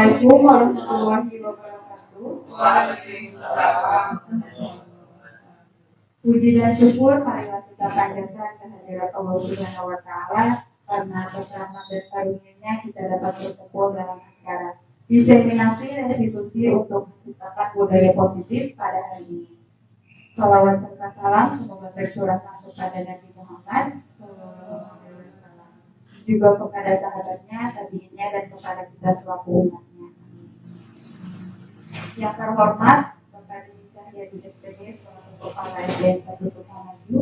Assalamualaikum warahmatullahi wabarakatuh. Waalaikumsalam. Puji dan syukur marilah kita panjatkan kehadirat Allah Subhanahu wa taala karena atas rahmat dan karunia-Nya kita dapat berkumpul dalam acara diseminasi restitusi untuk menciptakan budaya positif pada hari ini. Salawat serta salam semoga tercurahkan kepada Nabi Muhammad juga kepada sahabatnya, tabiinnya, dan kepada kita selaku umatnya. Yang terhormat Bapak Didi Cahyadi SPD selaku Kepala SDN 1 Sukamaju,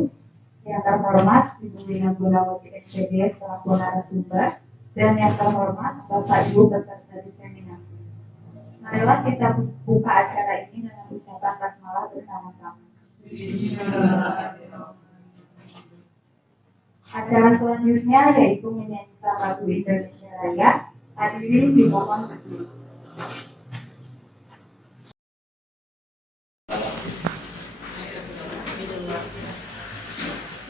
yang terhormat Ibu Lina Gunawati SPD selaku narasumber, dan yang terhormat Bapak Ibu peserta diseminasi. Marilah kita buka acara ini dengan ucapan basmalah bersama-sama. Acara selanjutnya yaitu menyanyikan lagu Indonesia Raya. Hadirin dimohon berdiri.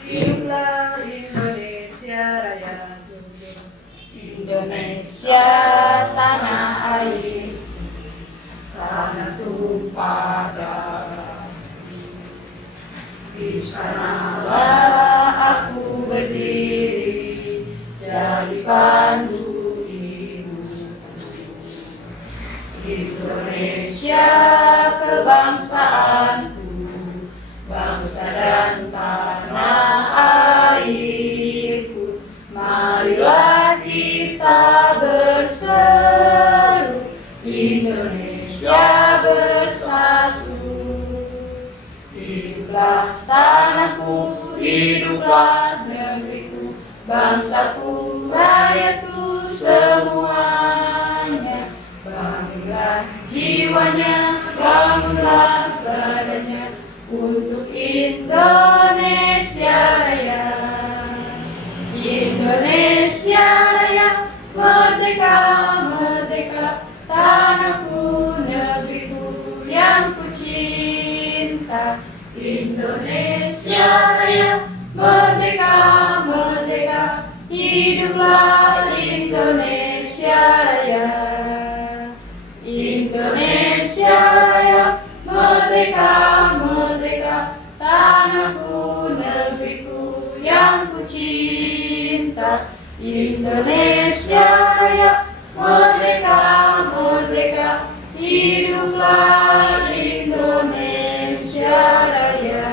Hiduplah Indonesia Raya, Indonesia tanah air, tanah tumpah darah. Di sanalah aku berdiri, jadi pandu hidupku. Indonesia kebangsaanku, bangsa dan tanah airku. Marilah kita berseru, Indonesia bersatu. Hiduplah tanahku, hiduplah negeriku, bangsaku, rakyatku semuanya. Bangunlah jiwanya, bangunlah badannya untuk Indonesia Raya. Indonesia Raya, merdeka, merdeka, tanahku, negeriku yang ku cinta. Indonesia Raya, merdeka, merdeka, hiduplah Indonesia Raya. Indonesia Raya, merdeka, merdeka, tanahku, negeriku yang ku cinta. Indonesia Raya, merdeka, merdeka, hiduplah Indonesia Raya.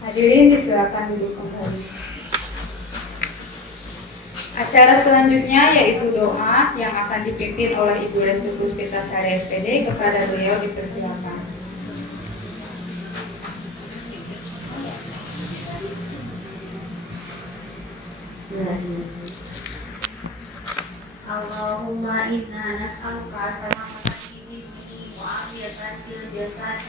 Hadirin disilakan duduk kembali. Acara selanjutnya yaitu doa yang akan dipimpin oleh Ibu Restu Puspitasari SPD. Kepada beliau dipersilakan. Allahumma inna nas'aluka salamatan dini wa afiyatan fil jasad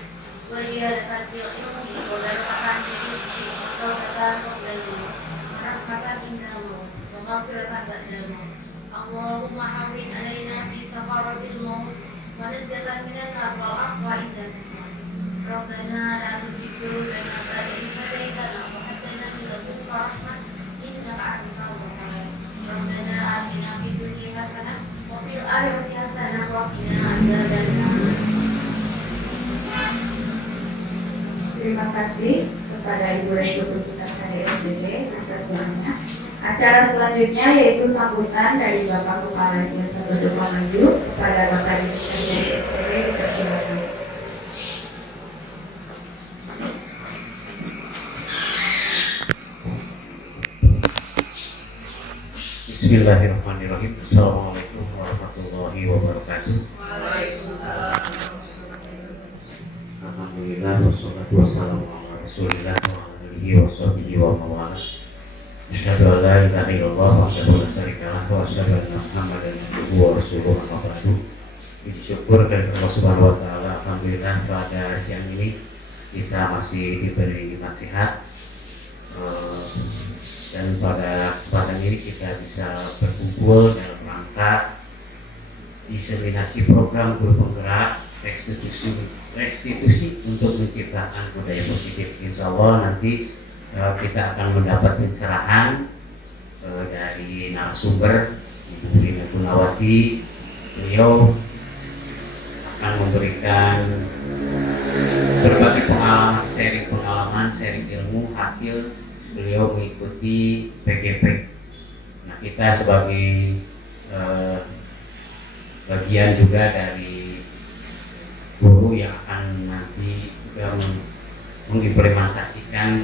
wa ziyadatan fil ilmi wa barakatan fil rizqi wa tawbatan qabla al-maut wa rahmatan indal maut wa maghfiratan ba'dal maut. Allahumma hawwin alaina fi safaratil maut wa najatan minan nar wal afwa indal maut. Rabbana la tuzigh qulubana ba'da idh hadaytana wa hab lana min ladunka rahmah innaka antal wahhab. Rabbana atina fid dunya hasanah wa fil akhirati hasanah wa qina adzabannar. Terima kasih kepada Ibu Restu Puspitasari SPD atas doanya. Acara selanjutnya yaitu sambutan dari Bapak Kepala SDN 1 Sukamaju kepada Bapak Didi Cahyadi SPD. Dipersilakan. Bismillahirrahmanirrahim. Assalamualaikum warahmatullahi wabarakatuh. Waalaikumsalam. Alhamdulillah wassalatu wassalamu ala Rasulillah wa ala alihi wa sahbihi wa mawalah. Asyhadu an la ilaha illallah wa asyhadu anna syarika lahu wa asyhadu anna Muhammadan abduhu wa rasuluhu amma ba'du. Puji syukur kepada Allah Subhanahu wa taala. Alhamdulillah pada siang ini kita masih diberi nasihat dan pada kesempatan ini kita bisa berkumpul dalam rangka diseminasi program guru penggerak restitusi untuk menciptakan budaya positif. Insya Allah nanti kita akan mendapat pencerahan dari narasumber Ibu Lina Gunawati. Beliau akan memberikan berbagai pengalaman, sharing ilmu hasil beliau mengikuti PGP. Nah, kita sebagai bagian juga dari guru yang akan nanti juga mengimplementasikan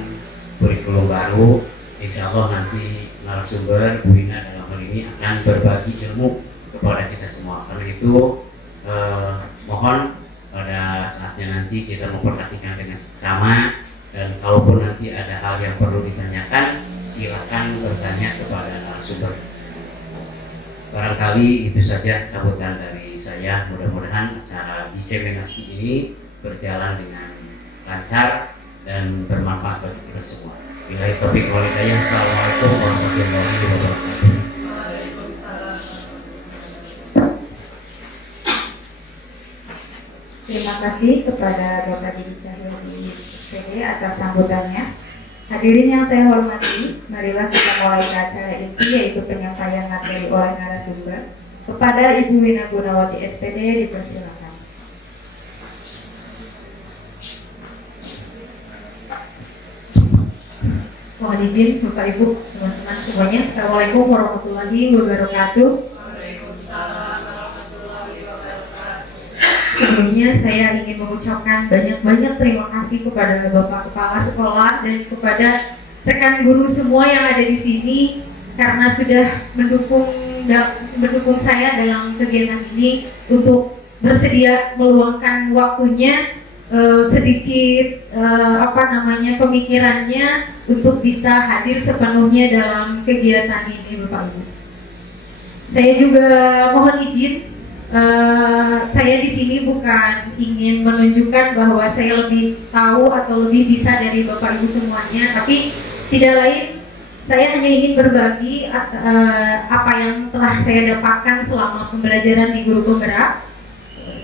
kurikulum baru. Insya Allah nanti narasumber Bu Ina dalam hal ini akan berbagi ilmu kepada kita semua. Karena itu mohon pada saatnya nanti kita memperhatikan dengan seksama, dan kalaupun nanti ada hal yang perlu ditanyakan, silakan bertanya kepada narasumber. Barangkali itu saja sambutan dari saya. Mudah-mudahan acara diseminasi ini berjalan dengan lancar dan bermanfaat bagi kita semua. Billahi taufiq wal hidayah. Assalamualaikum warahmatullahi wabarakatuh. Terima kasih kepada Bapak Didi Cahyo di SPD atas sambutannya. Hadirin yang saya hormati, marilah kita mulai ke acara inti, yaitu penyampaian materi oleh narasumber. Kepada Ibu Wina Gunawati SPD dipersilakan. Mohon izin Bapak Ibu, teman-teman semuanya. Assalamualaikum warahmatullahi wabarakatuh. Waalaikumsalam warahmatullahi wabarakatuh. Sebelumnya saya ingin mengucapkan banyak-banyak terima kasih kepada Bapak Kepala Sekolah dan kepada rekan guru semua yang ada di sini karena sudah mendukung saya dalam kegiatan ini untuk bersedia meluangkan waktunya sedikit pemikirannya untuk bisa hadir sepenuhnya dalam kegiatan ini, Bapak Ibu. Saya juga mohon izin, saya di sini bukan ingin menunjukkan bahwa saya lebih tahu atau lebih bisa dari Bapak Ibu semuanya, tapi tidak lain saya hanya ingin berbagi apa yang telah saya dapatkan selama pembelajaran di Guru Penggerak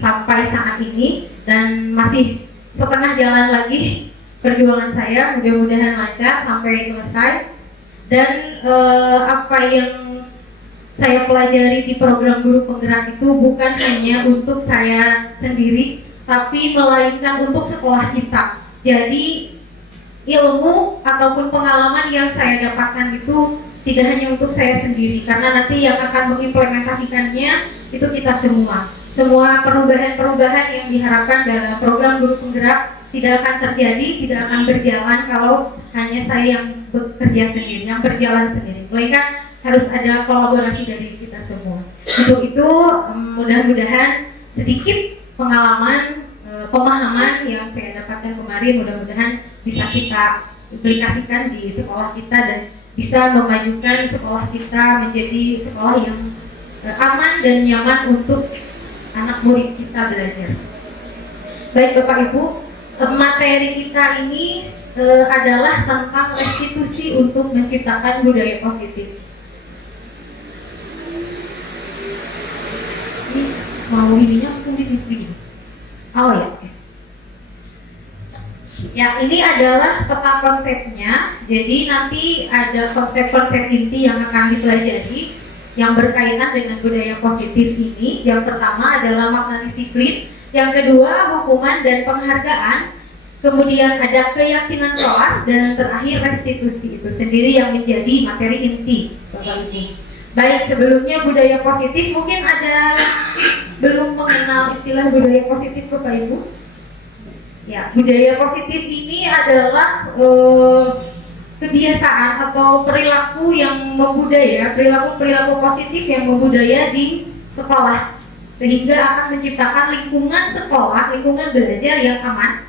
sampai saat ini, dan masih setengah jalan lagi perjuangan saya, mudah-mudahan lancar sampai selesai. Dan apa yang saya pelajari di program Guru Penggerak itu bukan hanya untuk saya sendiri, tapi melainkan untuk sekolah kita. Jadi ilmu ataupun pengalaman yang saya dapatkan itu tidak hanya untuk saya sendiri, karena nanti yang akan mengimplementasikannya itu kita semua. Semua perubahan-perubahan yang diharapkan dalam program Guru Penggerak tidak akan terjadi, tidak akan berjalan kalau hanya saya yang bekerja sendiri, yang berjalan sendiri. Melainkan harus ada kolaborasi dari kita semua. Untuk itu mudah-mudahan sedikit pengalaman, pemahaman yang saya dapatkan kemarin mudah-mudahan bisa kita aplikasikan di sekolah kita dan bisa memajukan sekolah kita menjadi sekolah yang aman dan nyaman untuk anak murid kita belajar. Baik Bapak Ibu, materi kita ini adalah tentang restitusi untuk menciptakan budaya positif. Ini mau ininya langsung di sini begini. Oh ya, oke. Ya, ini adalah peta konsepnya. Jadi nanti ada konsep-konsep inti yang akan dipelajari yang berkaitan dengan budaya positif ini. Yang pertama adalah makna disiplin, yang kedua hukuman dan penghargaan, kemudian ada keyakinan kelas, dan terakhir restitusi. Itu sendiri yang menjadi materi inti Bapak Ibu. Baik, sebelumnya budaya positif, mungkin ada belum mengenal istilah budaya positif Bapak Ibu? Ya, budaya positif ini adalah kebiasaan atau perilaku yang membudaya, perilaku positif yang membudaya di sekolah, sehingga akan menciptakan lingkungan sekolah, lingkungan belajar yang aman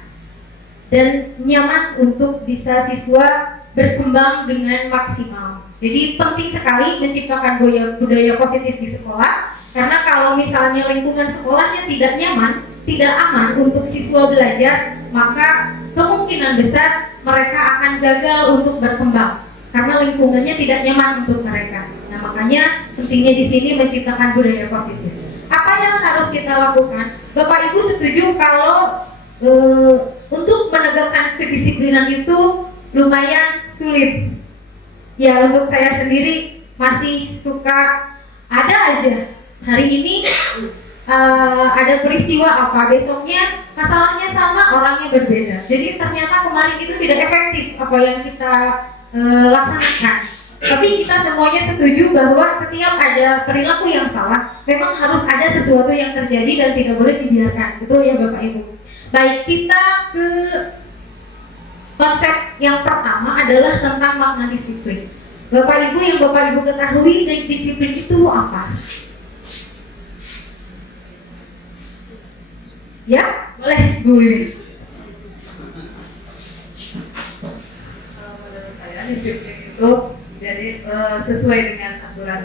dan nyaman untuk bisa siswa berkembang dengan maksimal. Jadi penting sekali menciptakan budaya positif di sekolah, karena kalau misalnya lingkungan sekolahnya tidak nyaman, tidak aman untuk siswa belajar, maka kemungkinan besar mereka akan gagal untuk berkembang karena lingkungannya tidak nyaman untuk mereka. Nah, makanya pentingnya di sini menciptakan budaya positif. Apa yang harus kita lakukan? Bapak Ibu setuju kalau untuk menegakkan kedisiplinan itu lumayan sulit. Ya, untuk saya sendiri masih suka ada aja Hari ini ada peristiwa apa, besoknya masalahnya sama, orangnya berbeda. Jadi ternyata kemarin itu tidak efektif apa yang kita laksanakan. Tapi kita semuanya setuju bahwa setiap ada perilaku yang salah, memang harus ada sesuatu yang terjadi dan tidak boleh dibiarkan. Betul ya Bapak Ibu? Baik, kita ke konsep yang pertama adalah tentang makna disiplin. Bapak Ibu, yang Bapak Ibu ketahui dari disiplin itu apa? Ya, boleh Bu Wiwi. Kalau menurut saya disiplin itu jadi sesuai dengan aturan.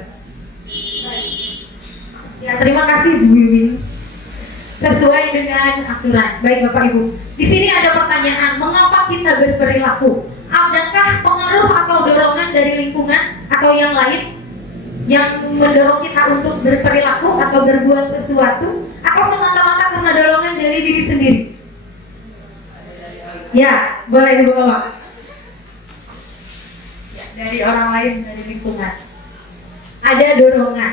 Ya, terima kasih Bu Wiwi. Sesuai dengan aturan. Baik Bapak Ibu. Di sini ada pertanyaan, mengapa kita berperilaku? Adakah pengaruh atau dorongan dari lingkungan atau yang lain yang mendorong kita untuk berperilaku atau berbuat sesuatu, atau semata-mata karena dorongan dari diri sendiri? Ya, boleh dibawa. Ya, dari orang lain, dari lingkungan. Ada dorongan.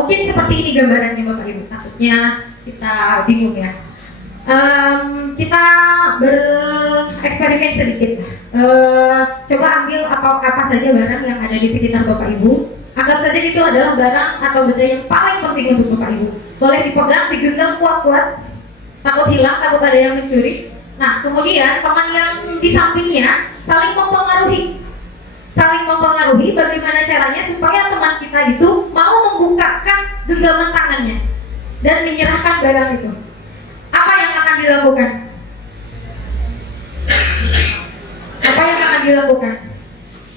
Mungkin seperti ini gambarannya Bapak Ibu. Takutnya kita bingung ya. Kita bereksperimen sedikit. Coba ambil apa saja barang yang ada di sekitar Bapak Ibu. Anggap saja itu adalah barang atau benda yang paling penting untuk Bapak Ibu. Boleh dipegang, digenggam kuat-kuat. Takut hilang, takut ada yang mencuri. Nah, kemudian teman yang di sampingnya saling mempengaruhi. Bagaimana caranya supaya teman kita itu mau membukakan genggaman tangannya dan menyerahkan barang itu. Apa yang akan dilakukan?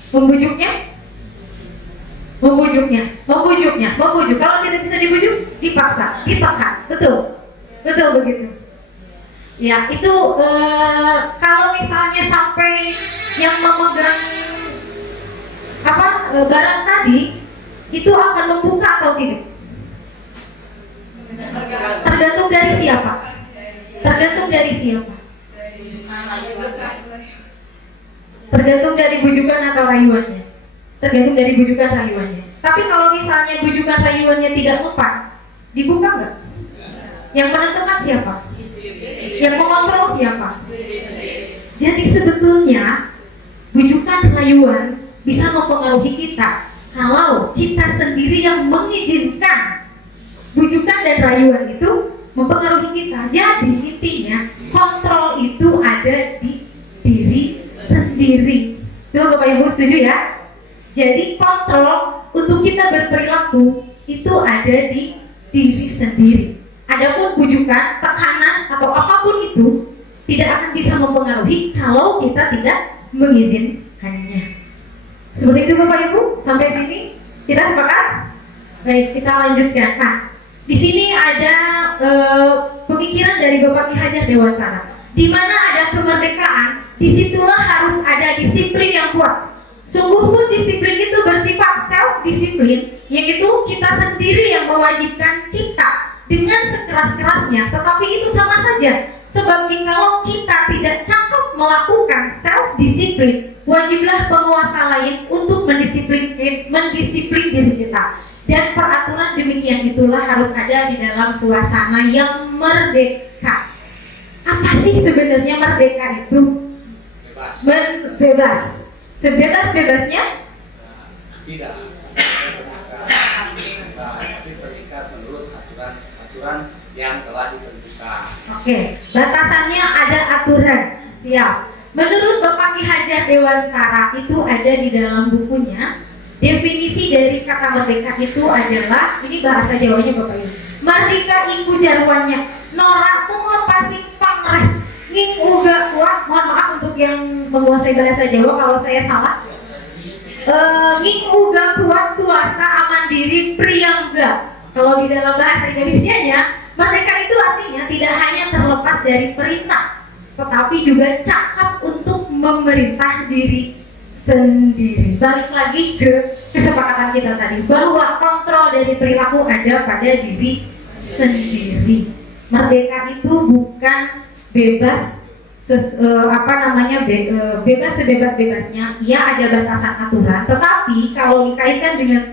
Membujuknya. Kalau tidak bisa dibujuk, dipaksa, ditekan. Betul begitu. Ya, itu kalau misalnya sampai yang memegang barang tadi itu akan membuka atau tidak? Tergantung dari siapa? Tergantung dari bujukan atau rayuannya. Tapi kalau misalnya bujukan rayuannya tidak mempan, dibuka nggak? Yang menentukan siapa? Yang mengontrol siapa? Jadi sebetulnya bujukan rayuan bisa mempengaruhi kita kalau kita sendiri yang mengizinkan bujukan dan rayuan itu mempengaruhi kita. Jadi intinya kontrol itu ada di diri sendiri. Tuh Bapak Ibu setuju ya? Jadi kontrol untuk kita berperilaku itu ada di diri sendiri. Adapun bujukan, tekanan atau apapun itu tidak akan bisa mempengaruhi kalau kita tidak mengizinkannya. Seperti itu Bapak Ibu, sampai sini kita sepakat? Baik, kita lanjutkan. Nah, di sini ada pemikiran dari Bapak Ki Hajat Dewantara. Di mana ada kemerdekaan, disitulah harus ada disiplin yang kuat. Sungguh pun disiplin itu bersifat self-disiplin, yaitu kita sendiri yang mewajibkan kita dengan sekeras-kerasnya, tetapi itu sama saja. Sebab jikalau kita tidak cakap melakukan self-disiplin, wajiblah penguasa lain untuk mendisiplin diri kita. Dan peraturan demikian itulah harus ada di dalam suasana yang merdeka. Apa sih sebenarnya merdeka itu? Bebas. Sebebas-bebasnya? Tidak. Tapi terikat menurut aturan yang telah ditentukan. Oke, batasannya ada aturan. Siap. Menurut Bapak Ki Hajat Dewantara itu ada di dalam bukunya. Definisi dari kata merdeka itu adalah, ini bahasa Jawanya Bapak Ibu. Merdeka iku jarwannya norak menglepasi pangreh nging uga kuat. Mohon maaf untuk yang menguasai bahasa Jawa kalau saya salah. Nging uga kuat kuasa aman diri priyangga. Kalau di dalam bahasa Indonesianya, merdeka itu artinya tidak hanya terlepas dari perintah, tetapi juga cakap untuk memerintah diri sendiri. Balik lagi ke kesepakatan kita tadi bahwa kontrol dari perilaku ada pada diri sendiri. Merdeka itu bukan bebas bebas sebebas-bebasnya. Ya, ada batasan aturan, tetapi kalau dikaitkan dengan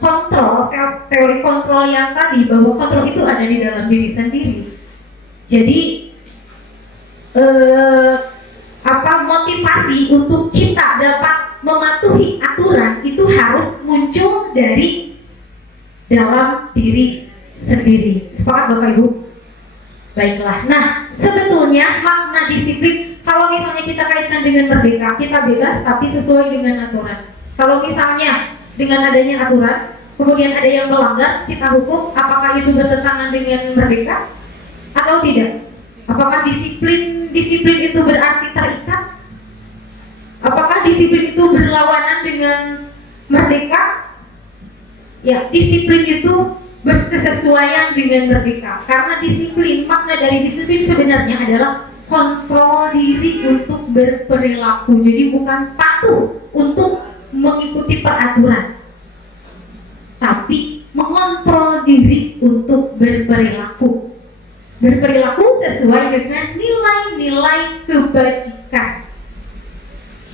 kontrol, teori kontrol yang tadi, bahwa kontrol itu ada di dalam diri sendiri. Jadi motivasi untuk kita dapat mematuhi aturan itu harus muncul dari dalam diri sendiri. Sepakat Bapak Ibu? Baiklah. Nah, sebetulnya makna disiplin, kalau misalnya kita kaitkan dengan merdeka, kita bebas tapi sesuai dengan aturan. Kalau misalnya dengan adanya aturan, kemudian ada yang melanggar, kita hukum, apakah itu bertentangan dengan merdeka atau tidak? Apakah disiplin itu berarti terikat? Apakah disiplin itu berlawanan dengan merdeka? Ya, disiplin itu berkesesuaian dengan merdeka. Karena disiplin, makna dari disiplin sebenarnya adalah kontrol diri untuk berperilaku. Jadi bukan patuh untuk mengikuti peraturan, tapi mengontrol diri untuk berperilaku sesuai dengan nilai-nilai kebajikan,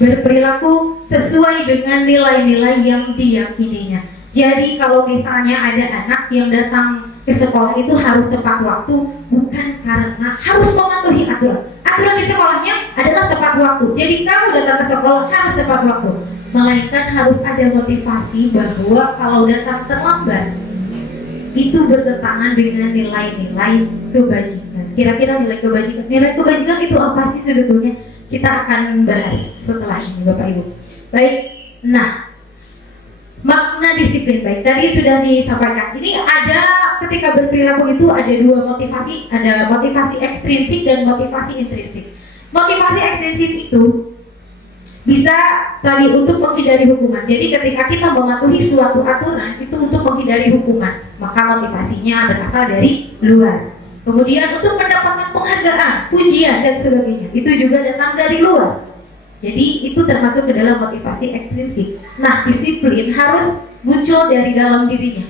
berperilaku sesuai dengan nilai-nilai yang diyakininya. Jadi kalau misalnya ada anak yang datang ke sekolah itu harus tepat waktu, bukan karena harus mematuhi aturan. Aturan di sekolahnya adalah tepat waktu. Jadi kamu datang ke sekolah harus tepat waktu, melainkan harus ada motivasi bahwa kalau datang terlambat itu bertentangan dengan nilai-nilai kebajikan. Kira-kira nilai kebajikan itu apa sih sebetulnya? Kita akan bahas setelah ini Bapak Ibu. Baik, nah makna disiplin, baik tadi sudah disampaikan. Ini ada ketika berperilaku itu ada dua motivasi, ada motivasi ekstrinsik dan motivasi intrinsik. Motivasi ekstrinsik itu bisa tadi untuk menghindari hukuman. Jadi ketika kita mematuhi suatu aturan itu untuk menghindari hukuman, maka motivasinya berasal dari luar. Kemudian untuk mendapatkan penghargaan, pujian dan sebagainya, itu juga datang dari luar. Jadi itu termasuk ke dalam motivasi ekstrinsik. Nah, disiplin harus muncul dari dalam dirinya,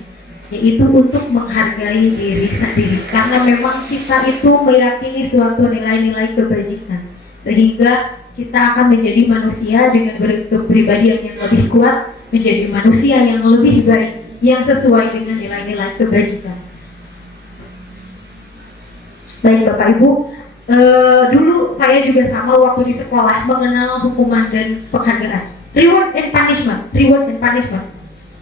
yaitu untuk menghargai diri sendiri. Karena memang kita itu meyakini suatu nilai-nilai kebajikan, sehingga kita akan menjadi manusia dengan kepribadian yang lebih kuat, menjadi manusia yang lebih baik, yang sesuai dengan nilai-nilai kebajikan. Baik Bapak Ibu, dulu saya juga sama waktu di sekolah mengenal hukuman dan penghargaan, reward and punishment.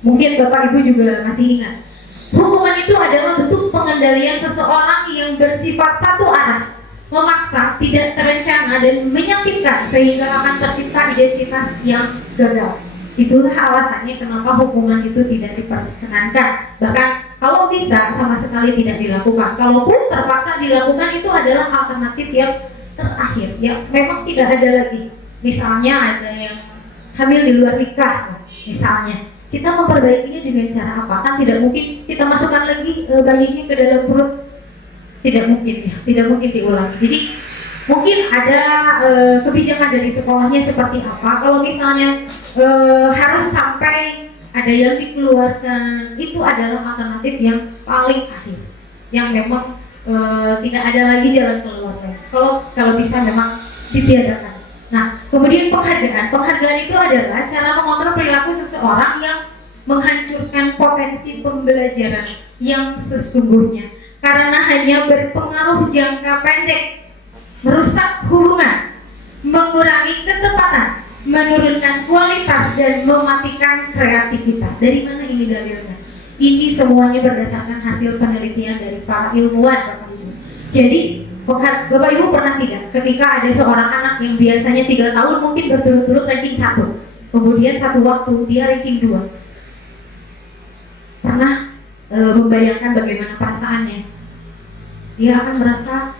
Mungkin Bapak Ibu juga masih ingat. Hukuman itu adalah bentuk pengendalian seseorang yang bersifat satu arah, memaksa, tidak terencana dan menyakitkan sehingga akan tercipta identitas yang gagal. Itulah alasannya kenapa hukuman itu tidak diperkenankan. Bahkan kalau bisa sama sekali tidak dilakukan. Kalaupun terpaksa dilakukan itu adalah alternatif yang terakhir, yang memang tidak ada lagi. Misalnya ada yang hamil di luar nikah, misalnya. Kita memperbaikinya dengan cara apa? Kan tidak mungkin kita masukkan lagi bayinya ke dalam perut. Tidak mungkin diulangi. Jadi mungkin ada kebijakan dari sekolahnya seperti apa. Kalau misalnya harus sampai ada yang dikeluarkan, itu adalah alternatif yang paling akhir, yang memang tidak ada lagi jalan keluarnya. Kalau bisa memang ditiadakan. Nah, kemudian penghargaan itu adalah cara mengontrol perilaku seseorang yang menghancurkan potensi pembelajaran yang sesungguhnya karena hanya berpengaruh jangka pendek, merusak hubungan, mengurangi ketepatan, menurunkan kualitas dan mematikan kreativitas. Dari mana ini dalilnya? Ini semuanya berdasarkan hasil penelitian dari para ilmuwan, Bapak Ibu. Jadi Bapak Ibu pernah tidak ketika ada seorang anak yang biasanya 3 tahun mungkin berturut-turut ranking 1, kemudian satu waktu dia ranking 2, pernah membayangkan bagaimana perasaannya? Dia akan merasa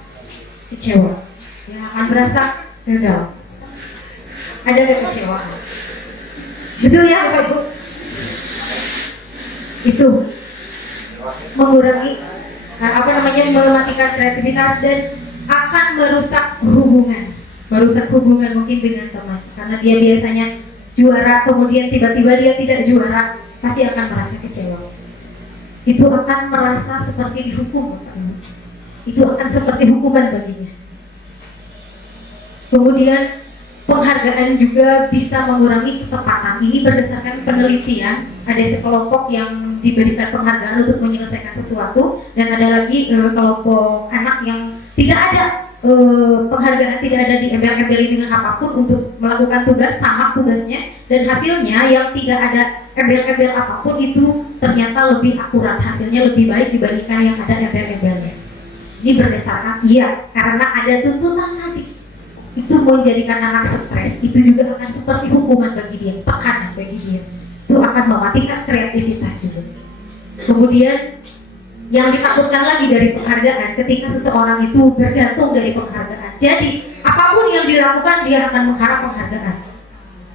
kecewa, dia akan merasa gagal, ada kekecewaan. Betul ya Bapak Ibu? Itu mengurangi mematikan kreativitas dan akan merusak hubungan mungkin dengan teman, karena dia biasanya juara kemudian tiba-tiba dia tidak juara, pasti akan merasa kecewa. Itu akan merasa seperti dihukum, itu akan seperti hukuman baginya. Kemudian penghargaan juga bisa mengurangi ketepatan. Ini berdasarkan penelitian ada sekelompok yang diberikan penghargaan untuk menyelesaikan sesuatu, dan ada lagi kelompok anak yang tidak ada penghargaan, tidak ada diembel-embeli dengan apapun untuk melakukan tugas sama tugasnya, dan hasilnya yang tidak ada embel-embel apapun itu ternyata lebih akurat, hasilnya lebih baik dibandingkan yang ada embel-embelnya. Ini berdasarkan karena ada tuntutan tadi. Itu menjadikan anak stres, itu juga akan seperti hukuman bagi dia, tekanan bagi dia. Itu akan mematikan kreativitas juga. Kemudian yang ditakutkan lagi dari penghargaan, ketika seseorang itu bergantung dari penghargaan. Jadi apapun yang dilakukan dia akan mengharap penghargaan,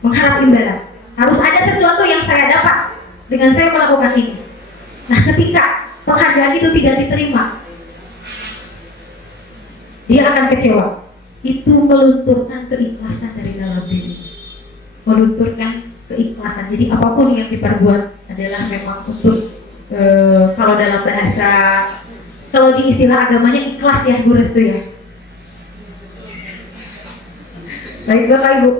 mengharap imbalan. Harus ada sesuatu yang saya dapat dengan saya melakukan ini. Nah, ketika penghargaan itu tidak diterima, dia akan kecewa. Itu melunturkan keikhlasan dari dalam diri, melunturkan keikhlasan. Jadi apapun yang diperbuat adalah memang untuk kalau dalam bahasa, kalau di istilah agamanya ikhlas ya Bu Restu ya. Baik Bapak Ibu,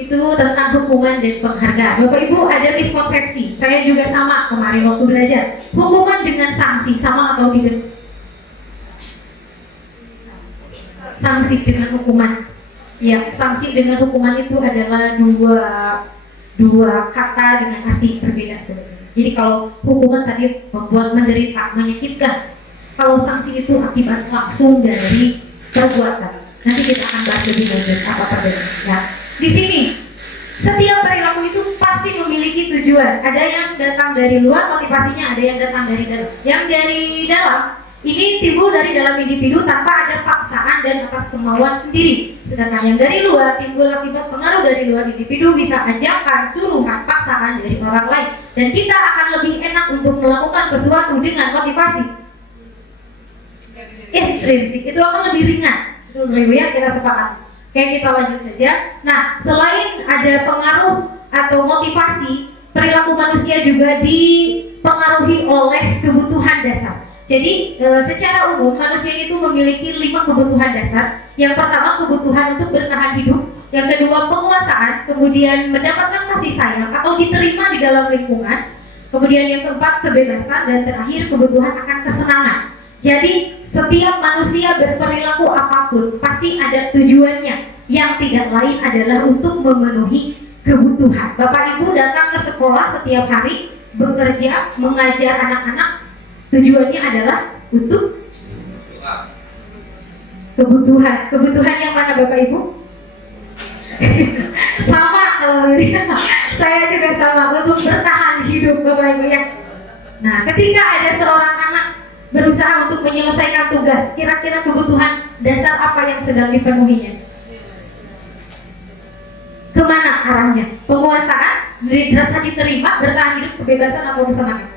itu tentang hukuman dan penghargaan. Bapak Ibu, ada miskonsepsi, saya juga sama kemarin waktu belajar, hukuman dengan sanksi sama atau tidak? Sanksi dengan hukuman, ya, sanksi dengan hukuman itu adalah dua kata dengan arti berbeda sebenarnya. Jadi kalau hukuman tadi membuat menderita, menyakitkan, kalau sanksi itu akibat langsung dari perbuatan. Nanti kita akan bahas lebih lanjut apa perbedaannya. Ya. Di sini setiap perilaku itu pasti memiliki tujuan. Ada yang datang dari luar motivasinya, ada yang datang dari dalam. Yang dari dalam ini timbul dari dalam individu tanpa ada paksaan dan atas kemauan sendiri. Sedangkan yang dari luar timbul akibat pengaruh dari luar individu, bisa ajakan, suruhan, paksaan dari orang lain. Dan kita akan lebih enak untuk melakukan sesuatu dengan motivasi intrinsik, itu akan lebih ringan. Itu lebih ya, kita sepakat. Oke, kita lanjut saja. Nah, selain ada pengaruh atau motivasi, perilaku manusia juga dipengaruhi oleh kebutuhan dasar. Jadi secara umum manusia itu memiliki 5 kebutuhan dasar. Yang pertama kebutuhan untuk bertahan hidup, yang kedua penguasaan, kemudian mendapatkan kasih sayang atau diterima di dalam lingkungan, kemudian yang keempat kebebasan, dan terakhir kebutuhan akan kesenangan. Jadi setiap manusia berperilaku apapun pasti ada tujuannya, yang tidak lain adalah untuk memenuhi kebutuhan. Bapak Ibu datang ke sekolah setiap hari, bekerja, mengajar anak-anak, tujuannya adalah untuk kebutuhan. Kebutuhan yang mana Bapak Ibu? Sama kalau saya juga sama, untuk bertahan hidup Bapak Ibu ya. Nah, ketika ada seorang anak berusaha untuk menyelesaikan tugas, kira-kira kebutuhan dasar apa yang sedang dipenuhinya? Kemana arahnya? Penguasaan, rasa diterima, bertahan hidup, kebebasan atau kesenangan?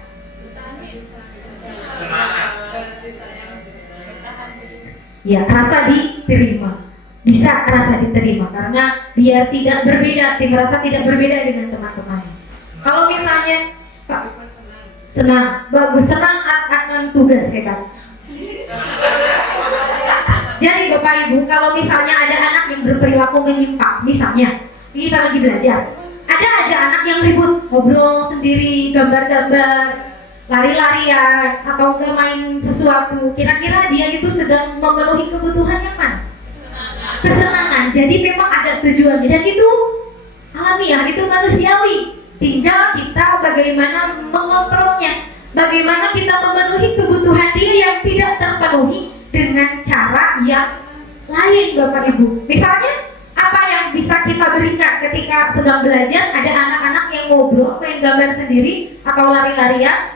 Ya, rasa diterima. Bisa rasa diterima karena biar tidak berbeda, tim rasa tidak berbeda dengan teman-temannya. Kalau misalnya senang, bagus, senang akan tugas, hebat. Jadi Bapak Ibu, kalau misalnya ada anak yang berperilaku menyimpang, misalnya kita lagi belajar, ada aja anak yang ribut, ngobrol sendiri, gambar-gambar, lari-larian, atau ke main sesuatu, kira-kira dia itu sedang memenuhi kebutuhan yang mana? Kesenangan. Jadi memang ada tujuannya, dan itu alamiah, itu manusiawi. Tinggal kita bagaimana mengontrolnya, bagaimana kita memenuhi kebutuhan dia yang tidak terpenuhi dengan cara yang lain Bapak Ibu. Misalnya apa yang bisa kita berikan ketika sedang belajar, ada anak-anak yang ngobrol, main gambar sendiri, atau lari-larian,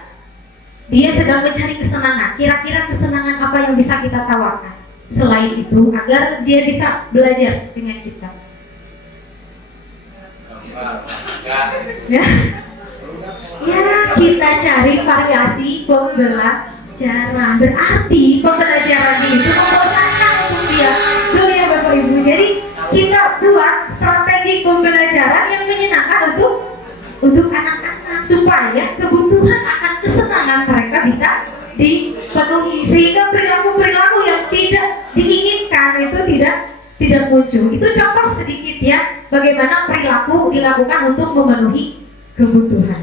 dia sedang mencari kesenangan. Kira-kira kesenangan apa yang bisa kita tawarkan selain itu agar dia bisa belajar dengan kita? Ya, kita cari variasi pembelajaran. Berarti pembelajaran itu membosankan untuk dia. Itu ya Bapak Ibu. Jadi kita buat strategi pembelajaran yang menyenangkan untuk anak-anak, supaya kebutuhan akan kesenangan mereka bisa dipenuhi, sehingga perilaku-perilaku yang tidak diinginkan itu tidak muncul. Itu contoh sedikit ya, bagaimana perilaku dilakukan untuk memenuhi kebutuhan.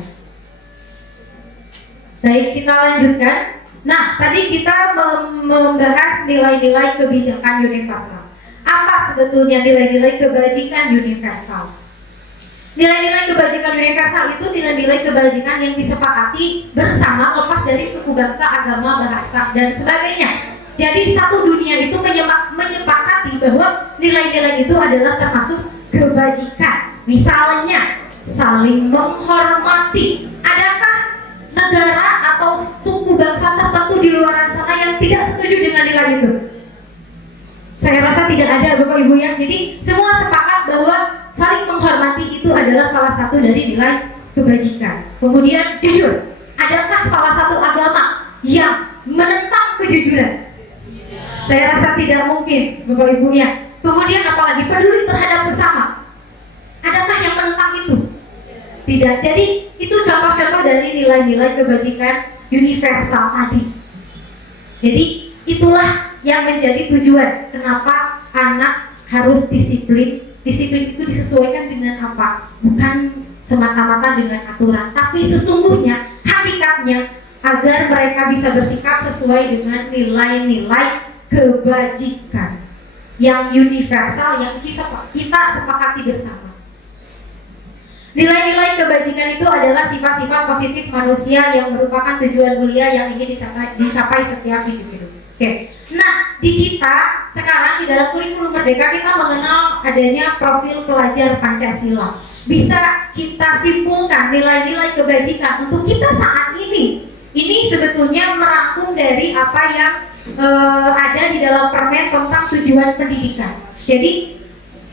Baik, kita lanjutkan. Nah, tadi kita membahas nilai-nilai kebijakan universal. Apa sebetulnya nilai-nilai kebajikan universal? Nilai-nilai kebajikan universal itu nilai-nilai kebajikan yang disepakati bersama lepas dari suku bangsa, agama, bahasa, dan sebagainya. Jadi satu dunia itu menyepakati bahwa nilai-nilai itu adalah termasuk kebajikan. Misalnya, saling menghormati. Adakah negara atau suku bangsa tertentu di luar sana yang tidak setuju dengan nilai itu? Saya rasa tidak ada, Bapak Ibu ya. Jadi semua sepakat bahwa saling menghormati itu adalah salah satu dari nilai kebajikan. Kemudian jujur. Adakah salah satu agama yang menentang kejujuran? Saya rasa tidak mungkin, Bapak Ibu ya. Kemudian apalagi peduli terhadap sesama. Adakah yang menentang itu? Tidak. Jadi itu contoh-contoh dari nilai-nilai kebajikan universal tadi. Jadi itulah yang menjadi tujuan kenapa anak harus disiplin. Disiplin itu disesuaikan dengan apa? Bukan semata-mata dengan aturan, tapi sesungguhnya hakikatnya agar mereka bisa bersikap sesuai dengan nilai-nilai kebajikan yang universal yang kita sepakati bersama. Nilai-nilai kebajikan itu adalah sifat-sifat positif manusia yang merupakan tujuan mulia yang ingin dicapai setiap individu. Oke. Nah, di kita sekarang di dalam kurikulum Merdeka kita mengenal adanya profil pelajar Pancasila. Bisa kita simpulkan nilai-nilai kebajikan untuk kita saat ini. Ini sebetulnya merangkum dari apa yang ada di dalam permen tentang tujuan pendidikan. Jadi,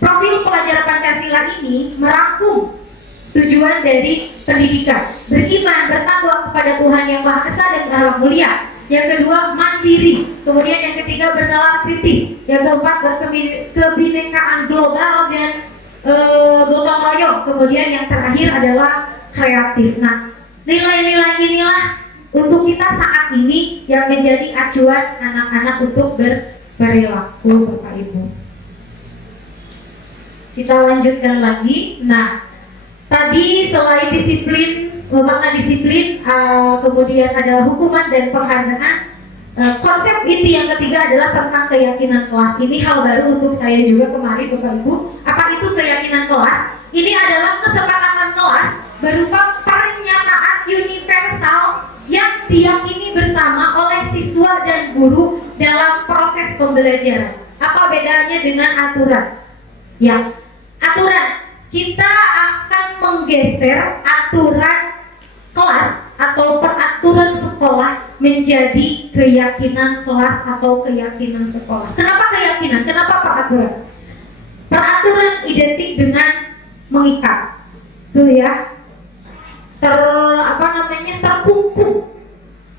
profil pelajar Pancasila ini merangkum tujuan dari pendidikan: beriman, bertakwa kepada Tuhan Yang Maha Esa dan berakhlak mulia. Yang kedua, mandiri. Kemudian yang ketiga, bernalar kritis. Yang keempat, berkebinekaan global dan gotong royong. Kemudian yang terakhir adalah kreatif. Nah, nilai-nilai inilah untuk kita saat ini yang menjadi acuan anak-anak untuk berperilaku, Bapak Ibu. Kita lanjutkan lagi. Nah, tadi selain disiplin, makna disiplin, kemudian ada hukuman dan penghargaan. Konsep inti yang ketiga adalah tentang keyakinan kelas. Ini hal baru untuk saya juga kemarin, Bapak Ibu. Apa itu keyakinan kelas? Ini adalah kesepakatan kelas berupa pernyataan universal yang diyakini bersama oleh siswa dan guru dalam proses pembelajaran. Apa bedanya dengan aturan? Ya, aturan. Kita akan menggeser aturan kelas atau peraturan sekolah menjadi keyakinan kelas atau keyakinan sekolah. Kenapa keyakinan? Kenapa peraturan? Peraturan identik dengan mengikat, tuh ya, terkungkung,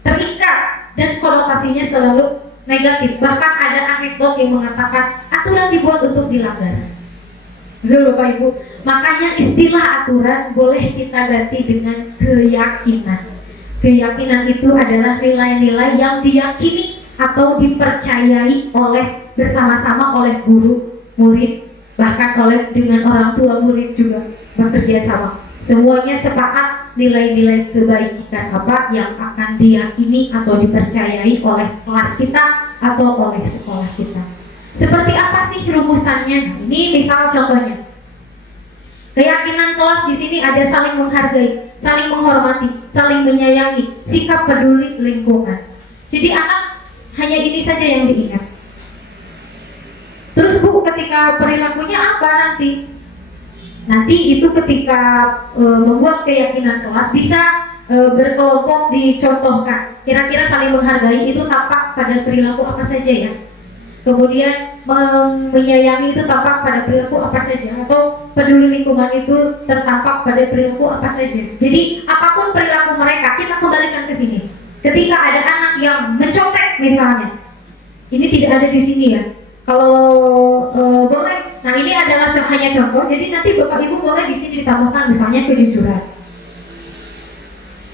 terikat, dan konotasinya selalu negatif. Bahkan ada anekdot yang mengatakan aturan dibuat untuk dilanggar. Betul, Bapak Ibu. Makanya istilah aturan boleh kita ganti dengan keyakinan. Keyakinan itu adalah nilai-nilai yang diyakini atau dipercayai oleh bersama-sama oleh guru, murid, bahkan oleh dengan orang tua murid juga bekerja sama. Semuanya sepakat nilai-nilai kebaikan apa yang akan diyakini atau dipercayai oleh kelas kita atau oleh sekolah kita. Seperti apa sih rumusannya? Ini misal contohnya. Keyakinan kelas di sini ada saling menghargai, saling menghormati, saling menyayangi, sikap peduli lingkungan. Jadi anak hanya ini saja yang diingat. Terus Bu, ketika perilakunya apa nanti? Nanti itu ketika membuat keyakinan kelas bisa berkelompok dicontohkan. Kira-kira saling menghargai itu tampak pada perilaku apa saja ya? Kemudian menyayangi itu tampak pada perilaku apa saja, atau peduli lingkungan itu tertampak pada perilaku apa saja. Jadi apapun perilaku mereka kita kembalikan ke sini. Ketika ada anak yang mencontek misalnya, ini tidak ada di sini ya. Kalau boleh, nah ini adalah hanya contoh. Jadi nanti Bapak Ibu boleh di sini ditambahkan misalnya kejujuran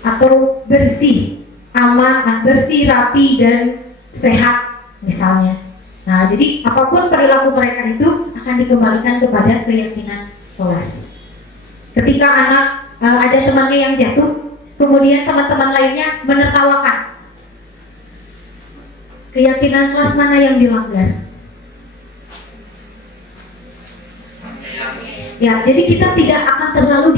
atau bersih, aman, bersih, rapi dan sehat misalnya. Nah, jadi apapun perilaku mereka itu akan dikembalikan kepada keyakinan kelas. Ketika anak ada temannya yang jatuh, kemudian teman-teman lainnya menertawakan. Keyakinan kelas mana yang dilanggar? Ya, jadi kita tidak akan terlalu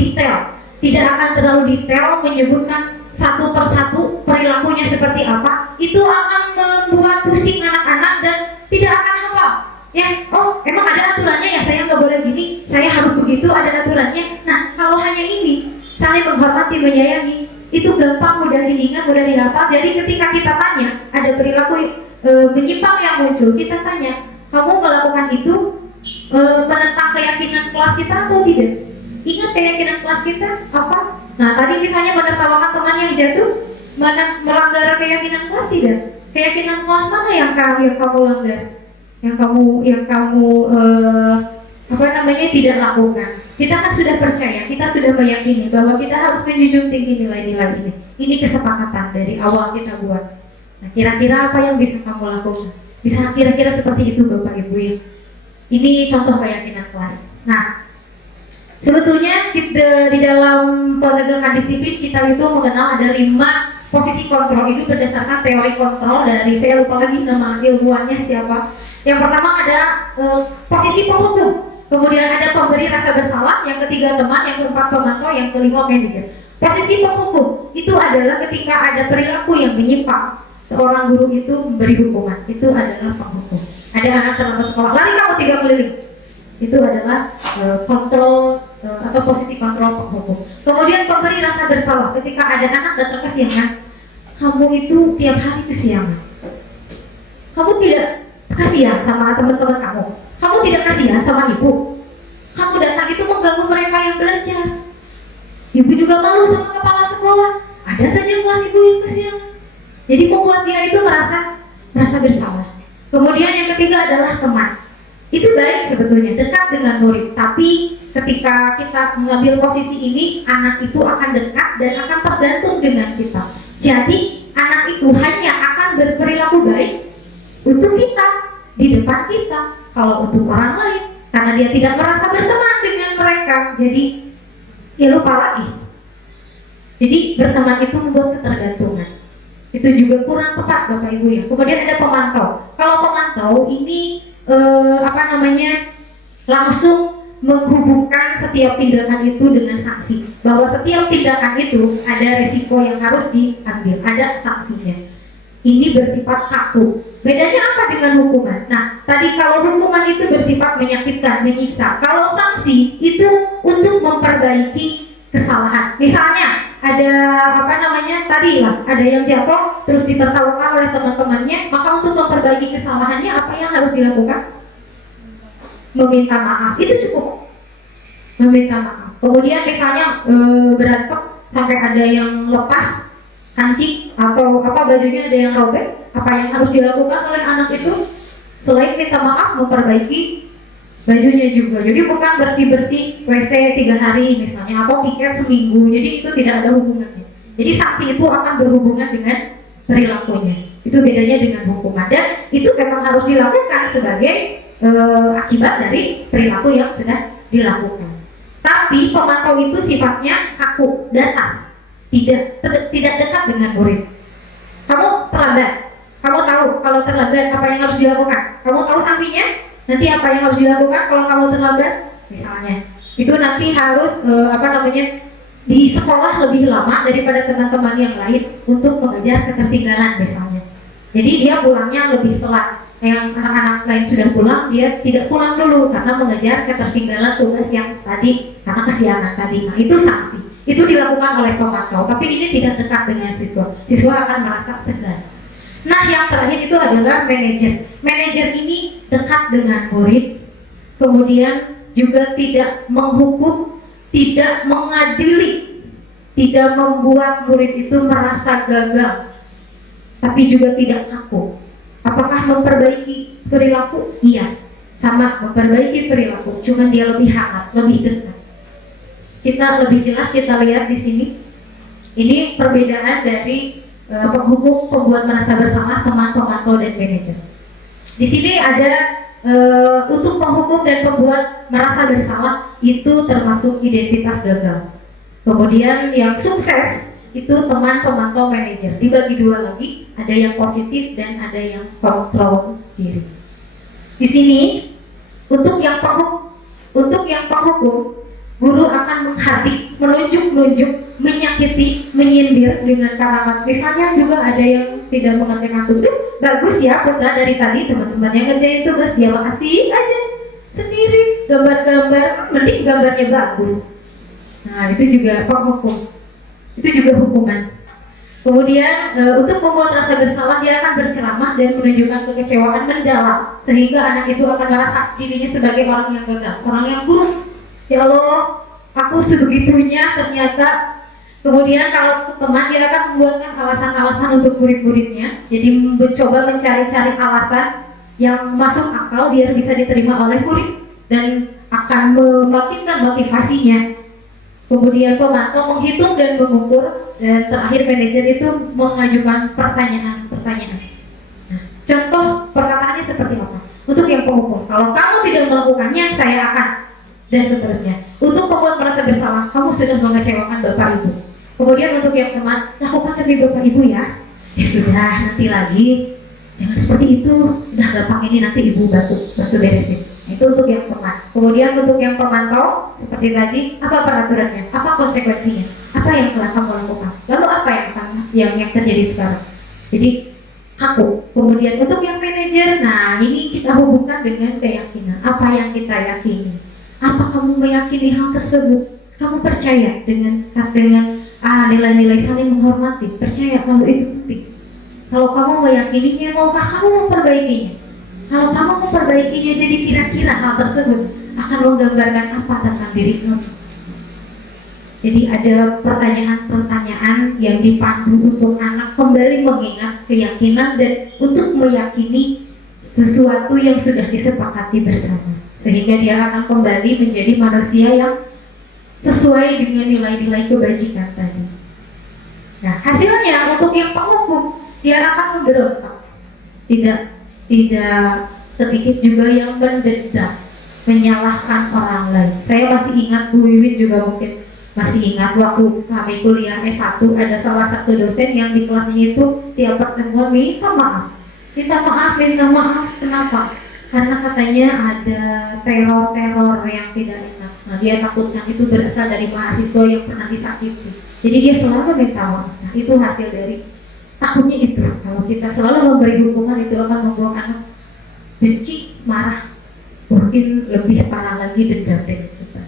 detail menyebutkan satu persatu perilakunya seperti apa. Itu akan membuat pusing anak-anak dan tidak akan hafal. Ya, oh emang ada aturannya ya, saya nggak boleh gini, saya harus begitu, ada aturannya. Nah, kalau hanya ini, saling menghormati, menyayangi, itu gampang, mudah diingat, mudah dihafal. Jadi ketika kita tanya, ada perilaku menyimpang yang muncul, kita tanya, kamu melakukan itu menentang keyakinan kelas kita atau tidak? Ingat keyakinan kelas kita apa? Nah, tadi misalnya menertawakan teman yang jatuh, melanggar keyakinan kelas tidak? Keyakinan kelas mana yang kamu langgar? Yang kamu tidak lakukan. Kita kan sudah percaya, kita sudah meyakini bahwa kita harus menjunjung tinggi nilai-nilai ini. Ini kesepakatan dari awal kita buat. Nah, kira-kira apa yang bisa kamu lakukan? Bisa kira-kira seperti itu Bapak Ibu ya. Ini contoh keyakinan kelas. Nah, sebetulnya kita, di dalam penegakan disiplin kita itu mengenal ada 5 posisi kontrol. Itu berdasarkan teori kontrol dari, saya lupa lagi nama ilmuannya siapa. Yang pertama ada posisi penghukum, kemudian ada pemberi rasa bersalah, yang ketiga teman, yang keempat pemantau, yang kelima manajer. Posisi penghukum itu adalah ketika ada perilaku yang menyimpang, seorang guru itu memberi hukuman, itu adalah penghukum. Ada anak terlambat sekolah, lari kamu 3 keliling, itu adalah kontrol atau posisi kontrol penghukum. Kemudian pemberi rasa bersalah, ketika ada anak datang kesiangan, kamu itu tiap hari kesiangan, kamu tidak kasihan sama teman-teman kamu tidak kasihan sama ibu, kamu datang itu mengganggu mereka yang belajar. Ibu juga malu sama kepala sekolah, ada saja kelas ibu yang kesiangan. Jadi membuat dia itu merasa bersalah. Kemudian yang ketiga adalah teman. Itu baik sebetulnya, dekat dengan murid. Tapi ketika kita mengambil posisi ini, anak itu akan dekat dan akan tergantung dengan kita. Jadi anak itu hanya akan berperilaku baik untuk kita, di depan kita. Kalau untuk orang lain, karena dia tidak merasa berteman dengan mereka, jadi ya lupa lagi. Jadi berteman itu membuat ketergantungan. Itu juga kurang tepat Bapak Ibu ya. Kemudian ada pemantau. Kalau pemantau ini langsung menghubungkan setiap tindakan itu dengan sanksi. Bahwa setiap tindakan itu ada resiko yang harus diambil, ada sanksinya. Ini bersifat kaku. Bedanya apa dengan hukuman? Nah, tadi kalau hukuman itu bersifat menyakitkan, menyiksa. Kalau sanksi itu untuk memperbaiki kesalahan. Misalnya ada ada yang jatuh terus ditertawakan oleh teman-temannya, maka untuk memperbaiki kesalahannya apa yang harus dilakukan? Meminta maaf. Itu cukup. Meminta maaf. Kemudian misalnya berantem sampai ada yang lepas kancing atau bajunya ada yang robek, apa yang harus dilakukan oleh anak itu selain minta maaf, memperbaiki bajunya juga. Jadi bukan bersih-bersih WC 3 hari misalnya atau piket seminggu. Jadi itu tidak ada hubungannya. Jadi sanksi itu akan berhubungan dengan perilakunya. Itu bedanya dengan hukuman, dan itu memang harus dilakukan sebagai akibat dari perilaku yang sedang dilakukan. Tapi pemantau itu sifatnya kaku, datar, tidak dekat dengan murid. Kamu terlambat, kamu tahu kalau terlambat apa yang harus dilakukan, kamu tahu sanksinya, nanti apa yang harus dilakukan kalau kamu terlambat, misalnya itu nanti harus di sekolah lebih lama daripada teman-teman yang lain untuk mengejar ketertinggalan misalnya. Jadi dia pulangnya lebih telat. Yang anak-anak lain sudah pulang, dia tidak pulang dulu karena mengejar ketertinggalan tugas yang tadi karena kesiangan tadi. Nah, itu sanksi. Itu dilakukan oleh pemantau, tapi ini tidak dekat dengan siswa. Siswa akan merasa segan. Nah, yang terakhir itu adalah manajer. Manajer ini dekat dengan murid, kemudian juga tidak menghukum, tidak mengadili, tidak membuat murid itu merasa gagal, tapi juga tidak kaku. Apakah memperbaiki perilaku? Iya, sama memperbaiki perilaku, cuman dia lebih hangat, lebih dekat. Kita lebih jelas kita lihat di sini. Ini perbedaan dari penghukum, pembuat merasa bersalah, teman, pemantau, dan manajer. Di sini ada untuk penghukum dan pembuat merasa bersalah itu termasuk identitas gagal. Kemudian yang sukses itu teman pemantau manajer. Dibagi dua lagi, ada yang positif dan ada yang kontrol diri. Di sini untuk yang penghukum, guru akan menghardik, menunjuk-nunjuk, menyakiti, menyindir dengan kata-kata. Misalnya juga ada yang tidak mengerti aku, bagus ya Putra dari tadi teman-teman yang ngerjain tugas dia kasih aja sendiri gambar-gambar, mending gambarnya bagus. Nah itu juga penghukum, itu juga hukuman. Kemudian untuk membuat rasa bersalah dia akan berceramah dan menunjukkan kekecewaan mendalam sehingga anak itu akan merasa dirinya sebagai orang yang gagal, orang yang buruk. Ya Allah, aku sebegitunya ternyata. Kemudian kalau teman dia akan membuatkan alasan-alasan untuk murid-muridnya. Jadi mencoba mencari-cari alasan yang masuk akal biar bisa diterima oleh murid dan akan membangkitkan motivasinya. Kemudian pemantau menghitung dan mengukur, dan terakhir manajer itu mengajukan pertanyaan-pertanyaan. Nah, contoh perkataannya seperti apa? Untuk yang pengukur, kalau kamu tidak melakukannya, saya akan, dan seterusnya. Untuk membuat merasa bersalah, kamu sudah mengecewakan Bapak Ibu. Kemudian untuk yang teman, lakukan demi Bapak Ibu ya. Ya sudah, nanti lagi. Jangan seperti itu. Udah gampang ini nanti Ibu bantu beresin. Itu untuk yang teman. Kemudian untuk yang pemantau, seperti tadi, apa peraturannya? Apa konsekuensinya? Apa yang telah kamu lakukan? Lalu apa yang terjadi sekarang? Jadi kaku. Kemudian untuk yang manajer, nah ini kita hubungkan dengan keyakinan. Apa yang kita yakini? Apa kamu meyakini hal tersebut? Kamu percaya dengan nilai-nilai saling menghormati? Percaya kalau itu penting. Kalau kamu meyakininya, maukah kamu memperbaikinya? Kalau kamu memperbaikinya, jadi kira-kira hal tersebut akan menggambarkan apa tentang diri kamu? Jadi ada pertanyaan-pertanyaan yang dipandu untuk anak kembali mengingat keyakinan dan untuk meyakini sesuatu yang sudah disepakati bersama, sehingga dia akan kembali menjadi manusia yang sesuai dengan nilai-nilai kebajikan tadi. Nah, hasilnya untuk yang penghukum, dia akan memberontak. Tidak sedikit juga yang mendendam, menyalahkan orang lain. Saya masih ingat, Bu Wiwin juga mungkin masih ingat waktu kami kuliah S1, ada salah satu dosen yang di kelasnya itu tiap pertemuan minta maaf. Kenapa? Karena katanya ada teror yang tidak enak. Nah, dia takutkan itu berasal dari mahasiswa yang pernah disakiti. Jadi dia selalu minta maaf. Nah, itu hasil dari takutnya itu. Kalau kita selalu memberi hukuman, itu akan membuat anak benci, marah, mungkin lebih parah lagi dendam dengan kita.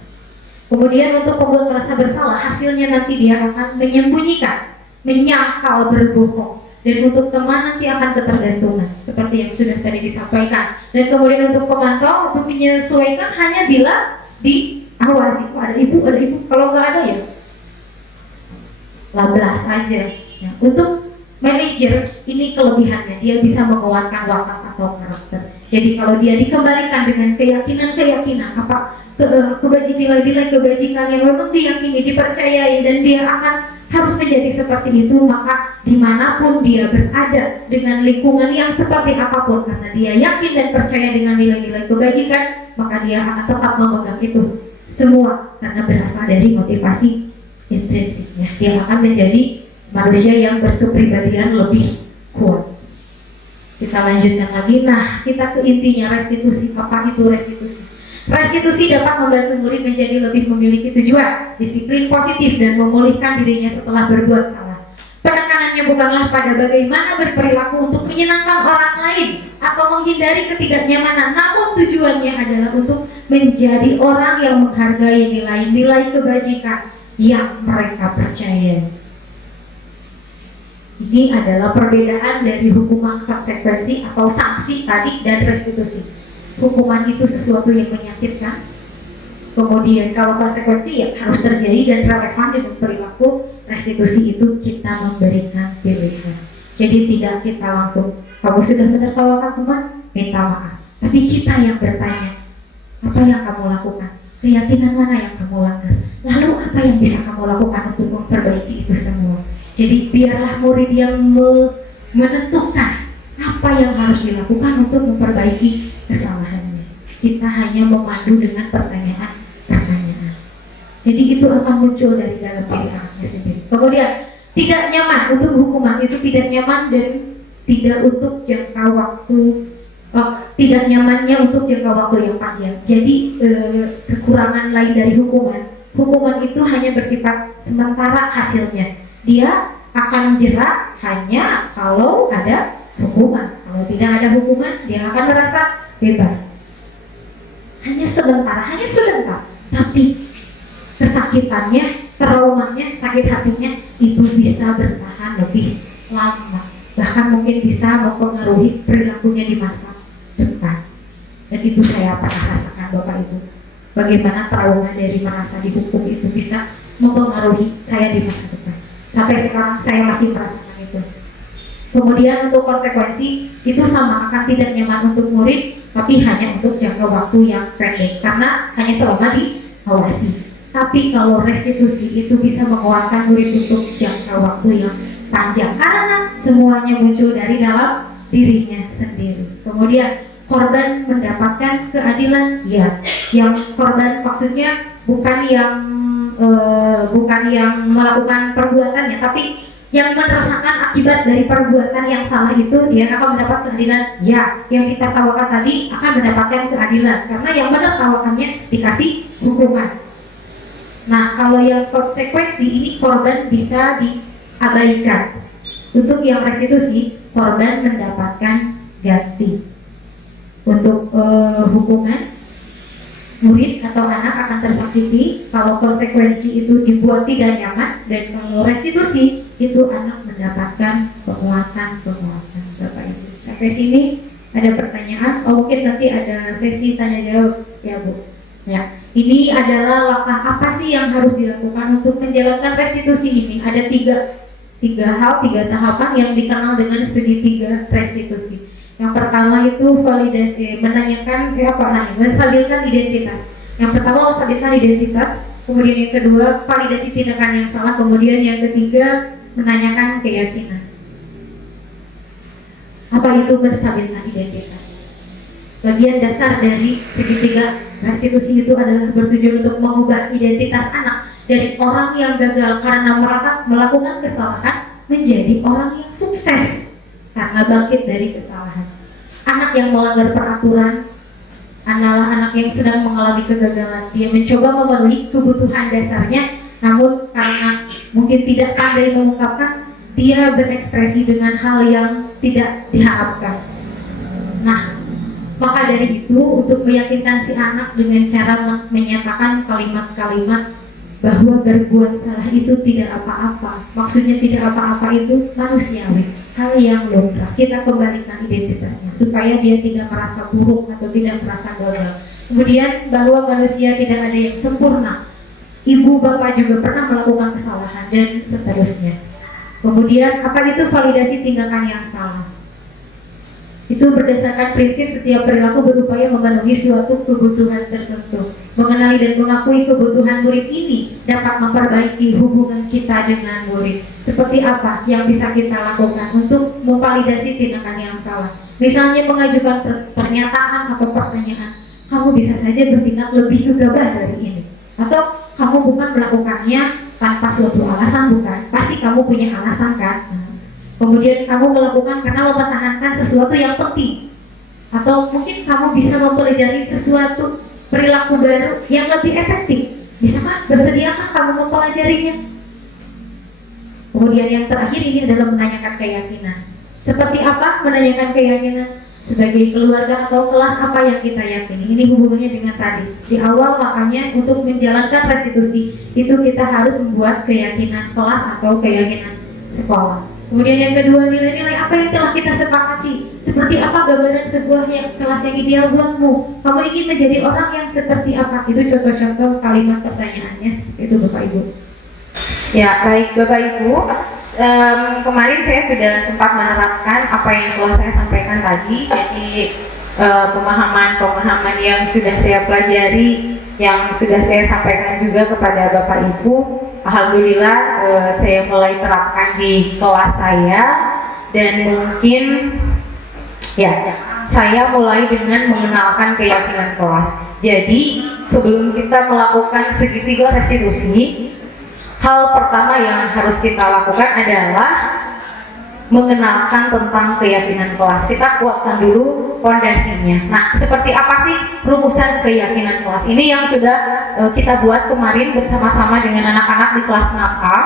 Kemudian untuk membuat merasa bersalah, hasilnya nanti dia akan menyembunyikan, menyangkal, berbohong. Dan untuk teman nanti akan ketergantungan, seperti yang sudah tadi disampaikan. Dan kemudian untuk pemantau, untuk menyesuaikan hanya bila diawasi. Ada ibu. Kalau nggak ada ya lablas aja. Nah, untuk manajer ini kelebihannya, dia bisa menguatkan watak atau karakter. Jadi kalau dia dikembalikan dengan keyakinan nilai-nilai kebajikan yang memang diyakini, dipercayai, dan dia akan harus menjadi seperti itu, maka dimanapun dia berada dengan lingkungan yang seperti apapun, karena dia yakin dan percaya dengan nilai-nilai kebajikan, maka dia akan tetap memegang itu semua karena berasal dari motivasi intrinsiknya. Dia akan menjadi manusia yang berkepribadian lebih kuat. Kita lanjutkan lagi. Nah, kita ke intinya, restitusi. Apa itu restitusi? Restitusi dapat membantu murid menjadi lebih memiliki tujuan, disiplin positif, dan memulihkan dirinya setelah berbuat salah. Penekanannya bukanlah pada bagaimana berperilaku untuk menyenangkan orang lain atau menghindari ketidaknyamanan, namun tujuannya adalah untuk menjadi orang yang menghargai nilai-nilai kebajikan yang mereka percaya. Ini adalah perbedaan dari hukuman konsekuensi atau sanksi tadi dan restitusi. Hukuman itu sesuatu yang menyakitkan. Kemudian kalau konsekuensi ya harus terjadi dan relevan dengan perilaku. Restitusi itu kita memberikan pilihan. Jadi tidak kita langsung, kamu sudah menertawakan teman, minta maaf. Tapi kita yang bertanya, apa yang kamu lakukan? Keyakinan mana yang kamu langgar? Lalu apa yang bisa kamu lakukan untuk memperbaiki itu semua? Jadi biarlah murid yang menentukan apa yang harus dilakukan untuk memperbaiki kesalahannya. Kita hanya memandu dengan pertanyaan. Jadi itu akan muncul dari dalam diri anaknya sendiri. Kemudian tidak nyaman untuk hukuman itu tidak nyaman dan tidak untuk jangka waktu tidak nyamannya untuk jangka waktu yang panjang. Jadi kekurangan lain dari hukuman itu hanya bersifat sementara hasilnya. Dia akan jerak hanya kalau ada hukuman. Kalau tidak ada hukuman, dia akan merasa bebas. Hanya sebentar. Tapi kesakitannya, traumanya, sakit hatinya itu bisa bertahan lebih lama. Bahkan mungkin bisa mempengaruhi perilakunya di masa depan. Dan itu saya pernah rasakan Bapak Ibu. Bagaimana trauma dari merasa dihukum itu bisa mempengaruhi saya di masa depan. Sampai sekarang saya masih merasakan itu. Kemudian untuk konsekuensi itu sama, akan tidak nyaman untuk murid, tapi hanya untuk jangka waktu yang pendek karena hanya selama diawasi. Tapi kalau restitusi itu bisa menguatkan murid untuk jangka waktu yang panjang karena semuanya muncul dari dalam dirinya sendiri. Kemudian korban mendapatkan keadilan, ya. Yang korban maksudnya bukan yang melakukan perbuatannya, tapi yang merasakan akibat dari perbuatan yang salah itu dia akan mendapat keadilan. Ya, yang kita tawakan tadi akan mendapatkan keadilan karena yang menertawakannya dikasih hukuman. Nah, kalau yang konsekuensi ini korban bisa diabaikan. Untuk yang restitusi, korban mendapatkan ganti. Untuk hukuman, murid atau anak akan tersakiti kalau konsekuensi itu dibuat tidak nyaman, dan kalau restitusi itu anak mendapatkan penguatan Bapak Ibu. Sampai sini ada pertanyaan? Mungkin nanti ada sesi tanya jawab ya Bu. Ya, ini adalah langkah apa sih yang harus dilakukan untuk menjalankan restitusi ini? Ada tiga tahapan yang dikenal dengan segitiga restitusi. Yang pertama itu validasi, menanyakan menstabilkan identitas. Yang pertama menstabilkan identitas, kemudian yang kedua validasi tindakan yang salah, kemudian yang ketiga menanyakan keyakinan. Apa itu menstabilkan identitas? Bagian dasar dari segitiga restitusi itu adalah bertujuan untuk mengubah identitas anak dari orang yang gagal karena melakukan kesalahan menjadi orang yang sukses karena bangkit dari kesalahan. Anak yang melanggar peraturan adalah anak yang sedang mengalami kegagalan. Dia mencoba memenuhi kebutuhan dasarnya, namun karena mungkin tidak pandai mengungkapkan, dia berekspresi dengan hal yang tidak diharapkan. Nah, maka dari itu untuk meyakinkan si anak dengan cara menyatakan kalimat-kalimat bahwa berbuat salah itu tidak apa-apa. Maksudnya tidak apa-apa itu manusiawi, hal yang lumrah. Kita kembalikan identitasnya supaya dia tidak merasa buruk atau tidak merasa gagal. Kemudian bahwa manusia tidak ada yang sempurna. Ibu bapak juga pernah melakukan kesalahan dan seterusnya. Kemudian apa itu validasi tindakan yang salah? Itu berdasarkan prinsip setiap perilaku berupaya memenuhi suatu kebutuhan tertentu. Mengenali dan mengakui kebutuhan murid ini dapat memperbaiki hubungan kita dengan murid. Seperti apa yang bisa kita lakukan untuk memvalidasi tindakan yang salah? Misalnya mengajukan pernyataan atau pertanyaan, kamu bisa saja bertindak lebih gegabah dari ini. Atau kamu bukan melakukannya tanpa suatu alasan, bukan? Pasti kamu punya alasan kan? Kemudian kamu melakukan karena mempertahankan sesuatu yang penting. Atau mungkin kamu bisa mempelajari sesuatu perilaku baru yang lebih efektif. Bisakah? Bersediakah kamu mempelajarinya? Kemudian yang terakhir ini adalah menanyakan keyakinan. Seperti apa menanyakan keyakinan? Sebagai keluarga atau kelas apa yang kita yakini? Ini hubungannya dengan tadi. Di awal makanya untuk menjalankan restitusi itu kita harus membuat keyakinan kelas atau keyakinan sekolah. Kemudian yang kedua, nilai-nilai apa yang telah kita sepakati? Seperti apa gambaran sebuah kelas yang ideal buatmu? Kamu ingin menjadi orang yang seperti apa? Itu contoh-contoh kalimat pertanyaannya seperti itu Bapak Ibu. Ya, baik Bapak Ibu. Kemarin saya sudah sempat menerapkan apa yang telah saya sampaikan tadi. Jadi pemahaman-pemahaman yang sudah saya pelajari, yang sudah saya sampaikan juga kepada Bapak Ibu. Alhamdulillah saya mulai terapkan di kelas saya, dan mungkin saya mulai dengan mengenalkan keyakinan kelas. Jadi sebelum kita melakukan segitiga restitusi, hal pertama yang harus kita lakukan adalah mengenalkan tentang keyakinan kelas. Kita kuatkan dulu fondasinya. Nah, seperti apa sih rumusan keyakinan kelas ini yang sudah kita buat kemarin bersama-sama dengan anak-anak di kelas 6A.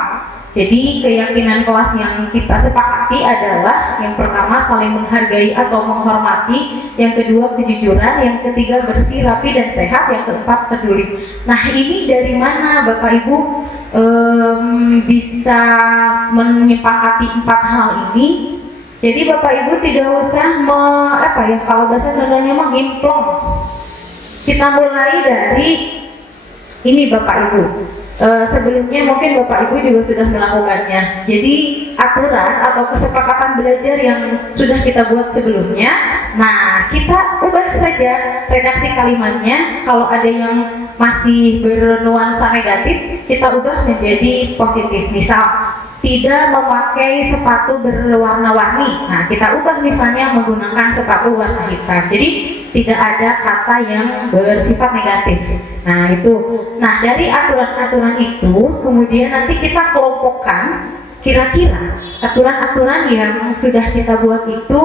Jadi keyakinan kelas yang kita sepakati adalah yang pertama saling menghargai atau menghormati, yang kedua kejujuran, yang ketiga bersih, rapi dan sehat, yang keempat peduli. Nah, ini dari mana Bapak Ibu bisa menyepakati 4 hal ini? Jadi Bapak Ibu tidak usah kalau bahasa Sundanya menghimplong. Kita mulai dari ini Bapak Ibu. Sebelumnya mungkin Bapak Ibu juga sudah melakukannya. Jadi aturan atau kesepakatan belajar yang sudah kita buat sebelumnya, nah kita ubah saja redaksi kalimatnya. Kalau ada yang masih bernuansa negatif, kita ubah menjadi positif. Misal, tidak memakai sepatu berwarna-warni. Nah, kita ubah misalnya menggunakan sepatu warna hitam. Jadi tidak ada kata yang bersifat negatif. Nah, itu. Nah, dari aturan-aturan itu kemudian nanti kita kelompokkan kira-kira aturan-aturan yang sudah kita buat itu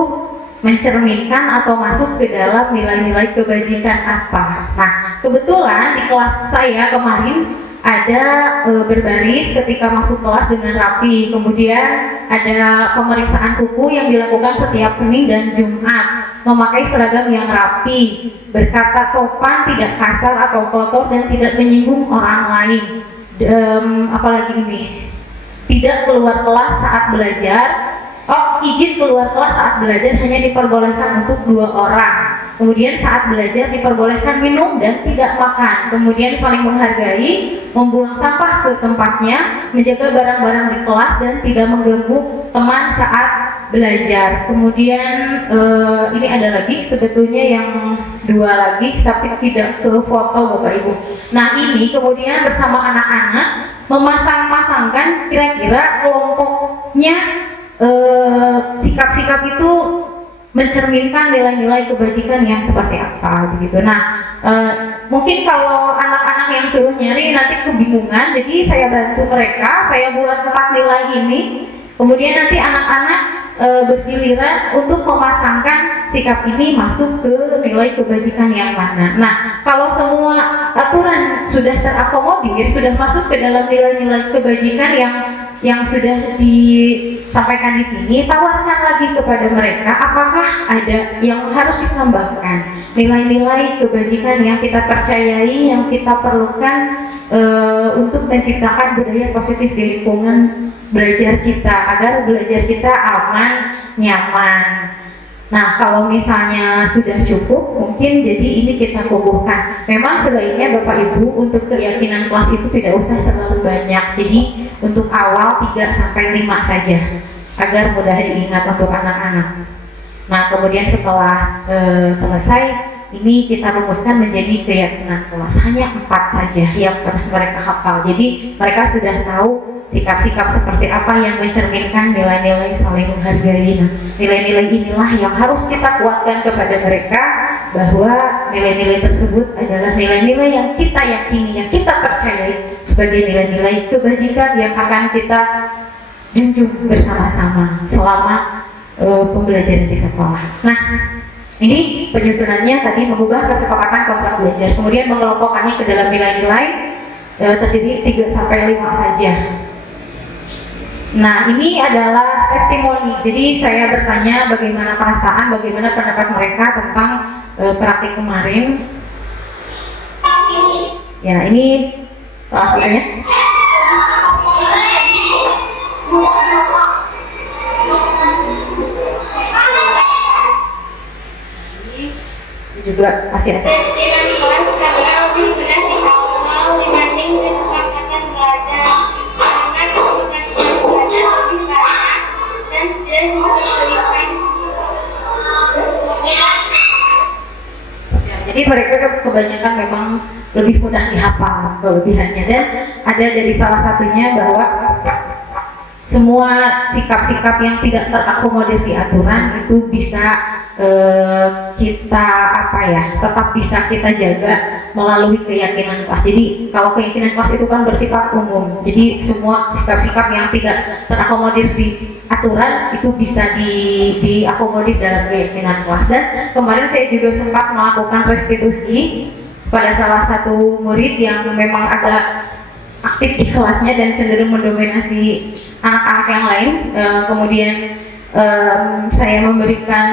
mencerminkan atau masuk ke dalam nilai-nilai kebajikan apa. Nah, kebetulan di kelas saya kemarin ada berbaris ketika masuk kelas dengan rapi, kemudian ada pemeriksaan kuku yang dilakukan setiap Senin dan Jumat, memakai seragam yang rapi, berkata sopan, tidak kasar atau kotor dan tidak menyinggung orang lain. Apalagi ini, tidak keluar kelas saat belajar. Izin keluar kelas saat belajar hanya diperbolehkan untuk 2 orang. Kemudian saat belajar diperbolehkan minum dan tidak makan. Kemudian saling menghargai, membuang sampah ke tempatnya, menjaga barang-barang di kelas dan tidak mengganggu teman saat belajar. Kemudian ini ada lagi sebetulnya yang 2 lagi tapi tidak ke foto Bapak Ibu. Nah, ini kemudian bersama anak-anak memasang-masangkan kira-kira kelompoknya sikap-sikap itu mencerminkan nilai-nilai kebajikan yang seperti apa begitu. Nah, mungkin kalau anak-anak yang suruh nyari nanti kebingungan, jadi saya bantu mereka, saya buat 4 nilai ini, kemudian nanti anak-anak bergiliran untuk memasangkan sikap ini masuk ke nilai kebajikan yang mana. Nah, kalau semua aturan sudah terakomodir, sudah masuk ke dalam nilai-nilai kebajikan yang sudah disampaikan di sini, tawarkan lagi kepada mereka apakah ada yang harus ditambahkan, nilai-nilai kebajikan yang kita percayai, yang kita perlukan untuk menciptakan budaya positif di lingkungan belajar kita, agar belajar kita aman, nyaman. Nah, kalau misalnya sudah cukup, mungkin jadi ini kita kukuhkan. Memang sebaiknya Bapak Ibu untuk keyakinan kelas itu tidak usah terlalu banyak. Jadi untuk awal 3-5 saja, agar mudah diingat untuk anak-anak. Nah, kemudian setelah selesai, ini kita rumuskan menjadi keyakinan kelas. Hanya 4 saja yang harus mereka hafal. Jadi mereka sudah tahu sikap-sikap seperti apa yang mencerminkan nilai-nilai saling menghargai. Nah, nilai-nilai inilah yang harus kita kuatkan kepada mereka, bahwa nilai-nilai tersebut adalah nilai-nilai yang kita yakini, yang kita percayai sebagai nilai-nilai kebajikan yang akan kita junjung bersama-sama selama pembelajaran di sekolah. Nah, ini penyusunannya tadi mengubah kesepakatan kontrak belajar, kemudian mengelompokkannya ke dalam nilai-nilai terdiri 3-5 saja. Nah, ini adalah testimoni. Jadi saya bertanya bagaimana perasaan, bagaimana pendapat mereka tentang praktik kemarin. Ya, ini hasilnya. Ini juga hasilnya. Keyakinan kelas karena lebih mudah dihafal dibanding kesepakatan belajar, karena kesepakatan belajar lebih banyak dan tidak sempat tertuliskan. Ya, jadi mereka kebanyakan memang lebih mudah dihafal kelebihannya, dan ada dari salah satunya bahwa semua sikap-sikap yang tidak terakomodir di aturan itu bisa kita tetap bisa kita jaga melalui keyakinan kelas. Jadi kalau keyakinan kelas itu kan bersifat umum, jadi semua sikap-sikap yang tidak terakomodir di aturan itu bisa diakomodir dalam keyakinan kelas. Dan kemarin saya juga sempat melakukan restitusi pada salah satu murid yang memang agak aktif di kelasnya dan cenderung mendominasi anak-anak yang lain. Kemudian saya memberikan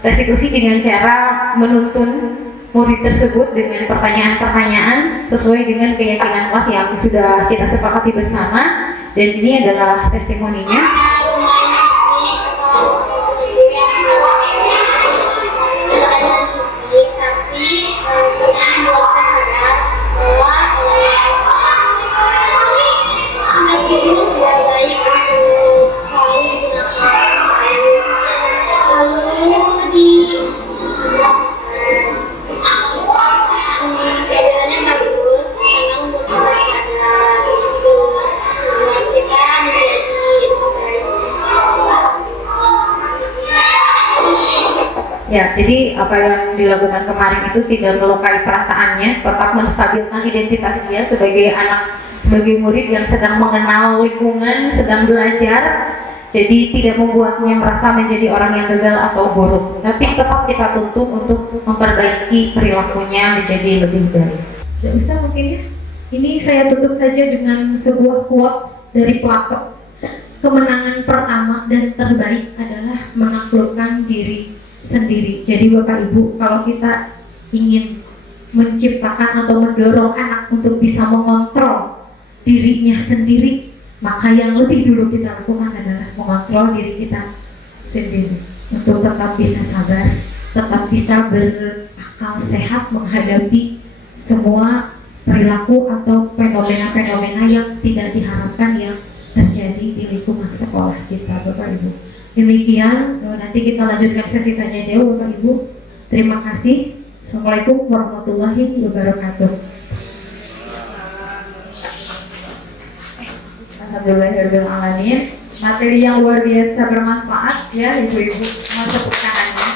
restitusi dengan cara menuntun murid tersebut dengan pertanyaan-pertanyaan sesuai dengan keyakinan kelas yang sudah kita sepakati bersama. Dan ini adalah testimoninya. Ya, jadi apa yang dilakukan kemarin itu tidak melukai perasaannya, tetap menstabilkan identitas dia sebagai anak, sebagai murid yang sedang mengenal lingkungan, sedang belajar. Jadi tidak membuatnya merasa menjadi orang yang gagal atau buruk, tapi tetap kita tuntut untuk memperbaiki perilakunya menjadi lebih baik. Tidak bisa mungkin ya? Ini saya tutup saja dengan sebuah quotes dari Plato. Kemenangan pertama dan terbaik adalah menaklukkan diri sendiri. Jadi Bapak Ibu, kalau kita ingin menciptakan atau mendorong anak untuk bisa mengontrol dirinya sendiri, maka yang lebih dulu kita lakukan adalah mengontrol diri kita sendiri untuk tetap bisa sabar, tetap bisa berakal sehat menghadapi semua perilaku atau fenomena-fenomena yang tidak diharapkan yang terjadi di lingkungan sekolah kita, Bapak Ibu. Demikian, nanti kita lanjutkan sesi tanya jawab, Bapak Ibu. Terima kasih. Assalamualaikum warahmatullahi wabarakatuh. Alhamdulillahirrahmanirrahim. Materi yang luar biasa bermanfaat ya Ibu-Ibu, masuk tangannya.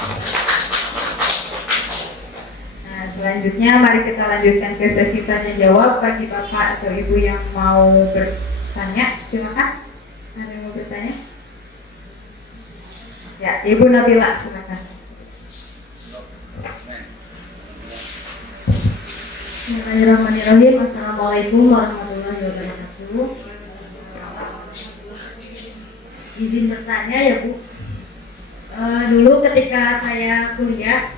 Nah, selanjutnya mari kita lanjutkan ke sesi tanya jawab bagi Bapak atau Ibu yang mau bertanya. Silakan. Ada yang mau bertanya? Ya, Ibu Nabila, silakan. Bismillahirrahmanirrahim. Assalamualaikum warahmatullahi wabarakatuh. Izin bertanya ya Bu. Dulu ketika saya kuliah,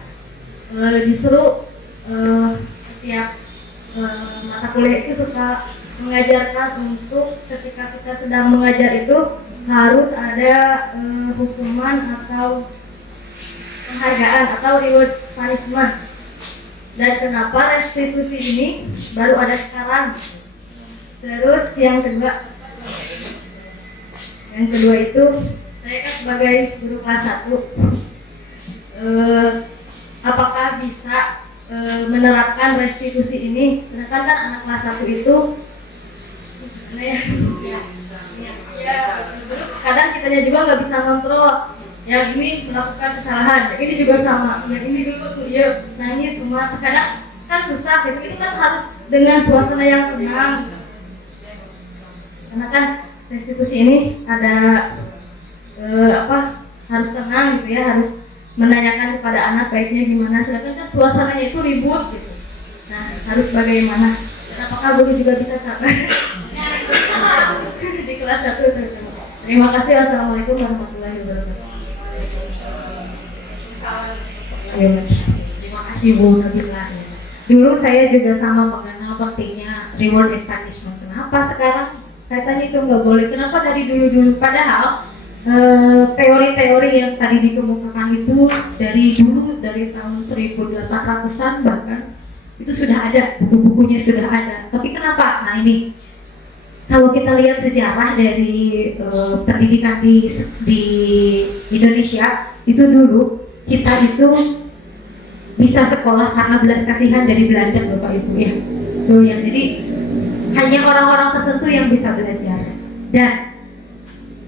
justru setiap mata kuliah itu suka mengajarkan untuk ketika kita sedang mengajar itu harus ada hukuman atau penghargaan atau reward punishment. Dan kenapa restitusi ini baru ada sekarang? Terus yang kedua itu saya kan sebagai guru kelas 1, apakah bisa menerapkan restitusi ini? Sedangkan kan anak kelas 1 itu terus kadang kitanya juga nggak bisa kontrol, yang ini melakukan kesalahan, yang ini juga sama, yang ini juga kuliah nangis semua, kadang kan susah gitu. Itu kan harus dengan suasana yang tenang, karena kan restitusi ini ada harus tenang gitu ya, harus menanyakan kepada anak baiknya gimana, sedangkan kan suasananya itu ribut gitu. Nah, harus bagaimana? Dan apakah guru juga bisa sabar di kelas 1? Terima kasih. Wassalamualaikum warahmatullahi wabarakatuh. Terima kasih Bu Nabila. Dulu saya juga sama mengenal pentingnya reward and punishment. Kenapa sekarang katanya itu nggak boleh? Kenapa dari dulu-dulu? Padahal teori-teori yang tadi dikemukakan itu dari dulu, dari tahun 1800-an bahkan itu sudah ada, buku-bukunya sudah ada. Tapi kenapa? Nah ini, kalau kita lihat sejarah dari pendidikan di Indonesia itu dulu kita itu bisa sekolah karena belas kasihan dari Belanda, Bapak Ibu ya. Tuh ya, jadi hanya orang-orang tertentu yang bisa belajar. Dan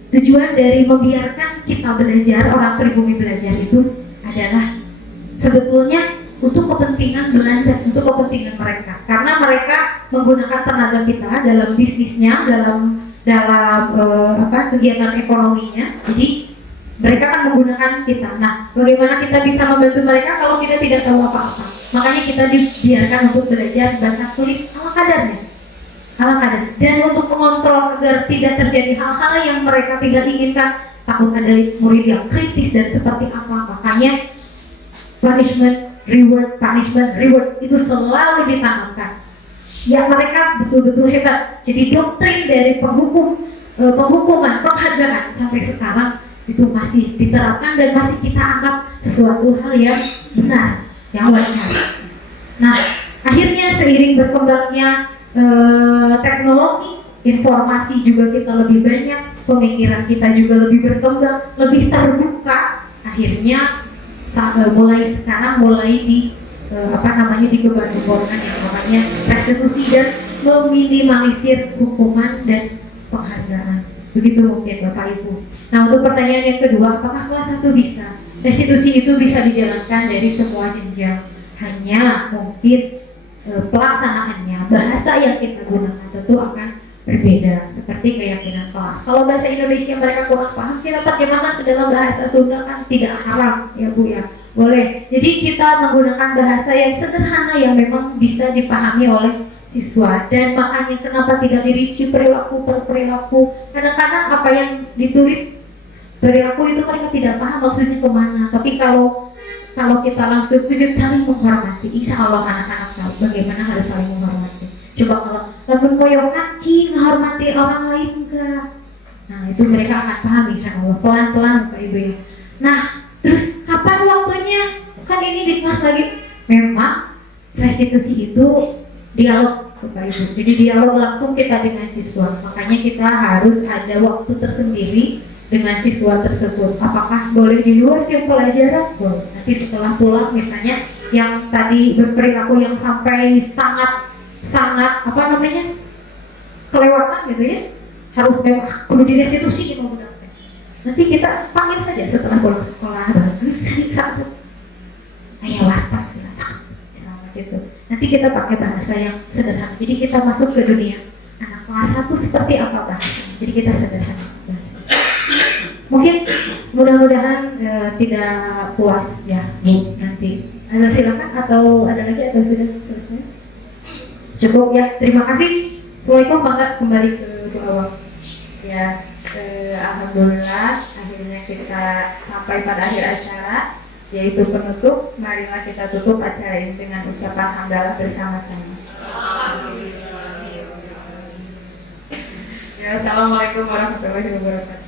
tujuan dari membiarkan kita belajar, orang pribumi belajar itu adalah sebetulnya untuk kepentingan belajar, untuk kepentingan mereka, karena mereka menggunakan tenaga kita dalam bisnisnya, dalam kegiatan ekonominya. Jadi mereka akan menggunakan kita. Nah, bagaimana kita bisa membantu mereka kalau kita tidak tahu apa-apa? Makanya kita dibiarkan untuk belajar baca tulis ala kadarnya, dan untuk mengontrol agar tidak terjadi hal-hal yang mereka tidak inginkan. Takut ada murid yang kritis dan seperti apa, makanya punishment reward itu selalu ditanamkan. Ya, mereka betul-betul hebat. Jadi doktrin dari penghukuman, penghargaan sampai sekarang itu masih diterapkan dan masih kita anggap sesuatu hal yang benar, yang wajar. Nah, akhirnya seiring berkembangnya teknologi, informasi juga kita lebih banyak, pemikiran kita juga lebih berkembang, lebih terbuka. Akhirnya mulai digembar-gemborkan yang namanya restitusi dan meminimalisir hukuman dan penghargaan. Begitu mungkin Bapak Ibu. Nah, untuk pertanyaan yang kedua, apakah kelas 1 bisa? Restitusi itu bisa dijalankan dari semua jenjang. Hanya mungkin pelaksanaannya, bahasa yang kita gunakan tentu akan berbeda, seperti keyakinan kelas. Kalau bahasa Indonesia mereka kurang paham, kita terjemahkan ke dalam bahasa Sunda, kan tidak haram ya Bu ya, boleh. Jadi kita menggunakan bahasa yang sederhana yang memang bisa dipahami oleh siswa. Dan makanya kenapa tidak dirinci perilaku per perilaku. Kadang-kadang apa yang ditulis perilaku itu mereka tidak paham maksudnya kemana. Tapi kalau kita langsung sujud saling menghormati, insya Allah anak-anak tahu bagaimana harus saling menghormati. Coba kalau lamun koyokan menghormati orang lain enggak. Nah, itu mereka akan paham insya Allah, pelan-pelan Bapak Ibu ya. Nah, terus kapan waktunya? Kan ini di kelas lagi. Memang restitusi itu dialog Bapak Ibu. Jadi dialog langsung kita dengan siswa. Makanya kita harus ada waktu tersendiri dengan siswa tersebut. Apakah boleh di luar jam pelajaran? Boleh. Nanti setelah pulang misalnya yang tadi berperilaku yang sampai sangat kelewatan gitu ya, harus perlu direstitusi gitu. Nanti kita panggil saja setelah pulang sekolah, ayah warpas misalnya gitu. Nanti kita pakai bahasa yang sederhana. Jadi kita masuk ke dunia anak kelas 1 seperti apa bahasa. Jadi kita sederhana bahasa. Mungkin mudah-mudahan tidak puas ya Bu. Nanti silakan, atau ada lagi atau sudah selesai? Cukup ya, terima kasih. Assalamualaikum, bangga kembali ke Bu Awang. Ya, alhamdulillah akhirnya kita sampai pada akhir acara, yaitu penutup. Marilah kita tutup acara ini dengan ucapan hamdalah bersama-sama. Ya, assalamualaikum warahmatullahi wabarakatuh.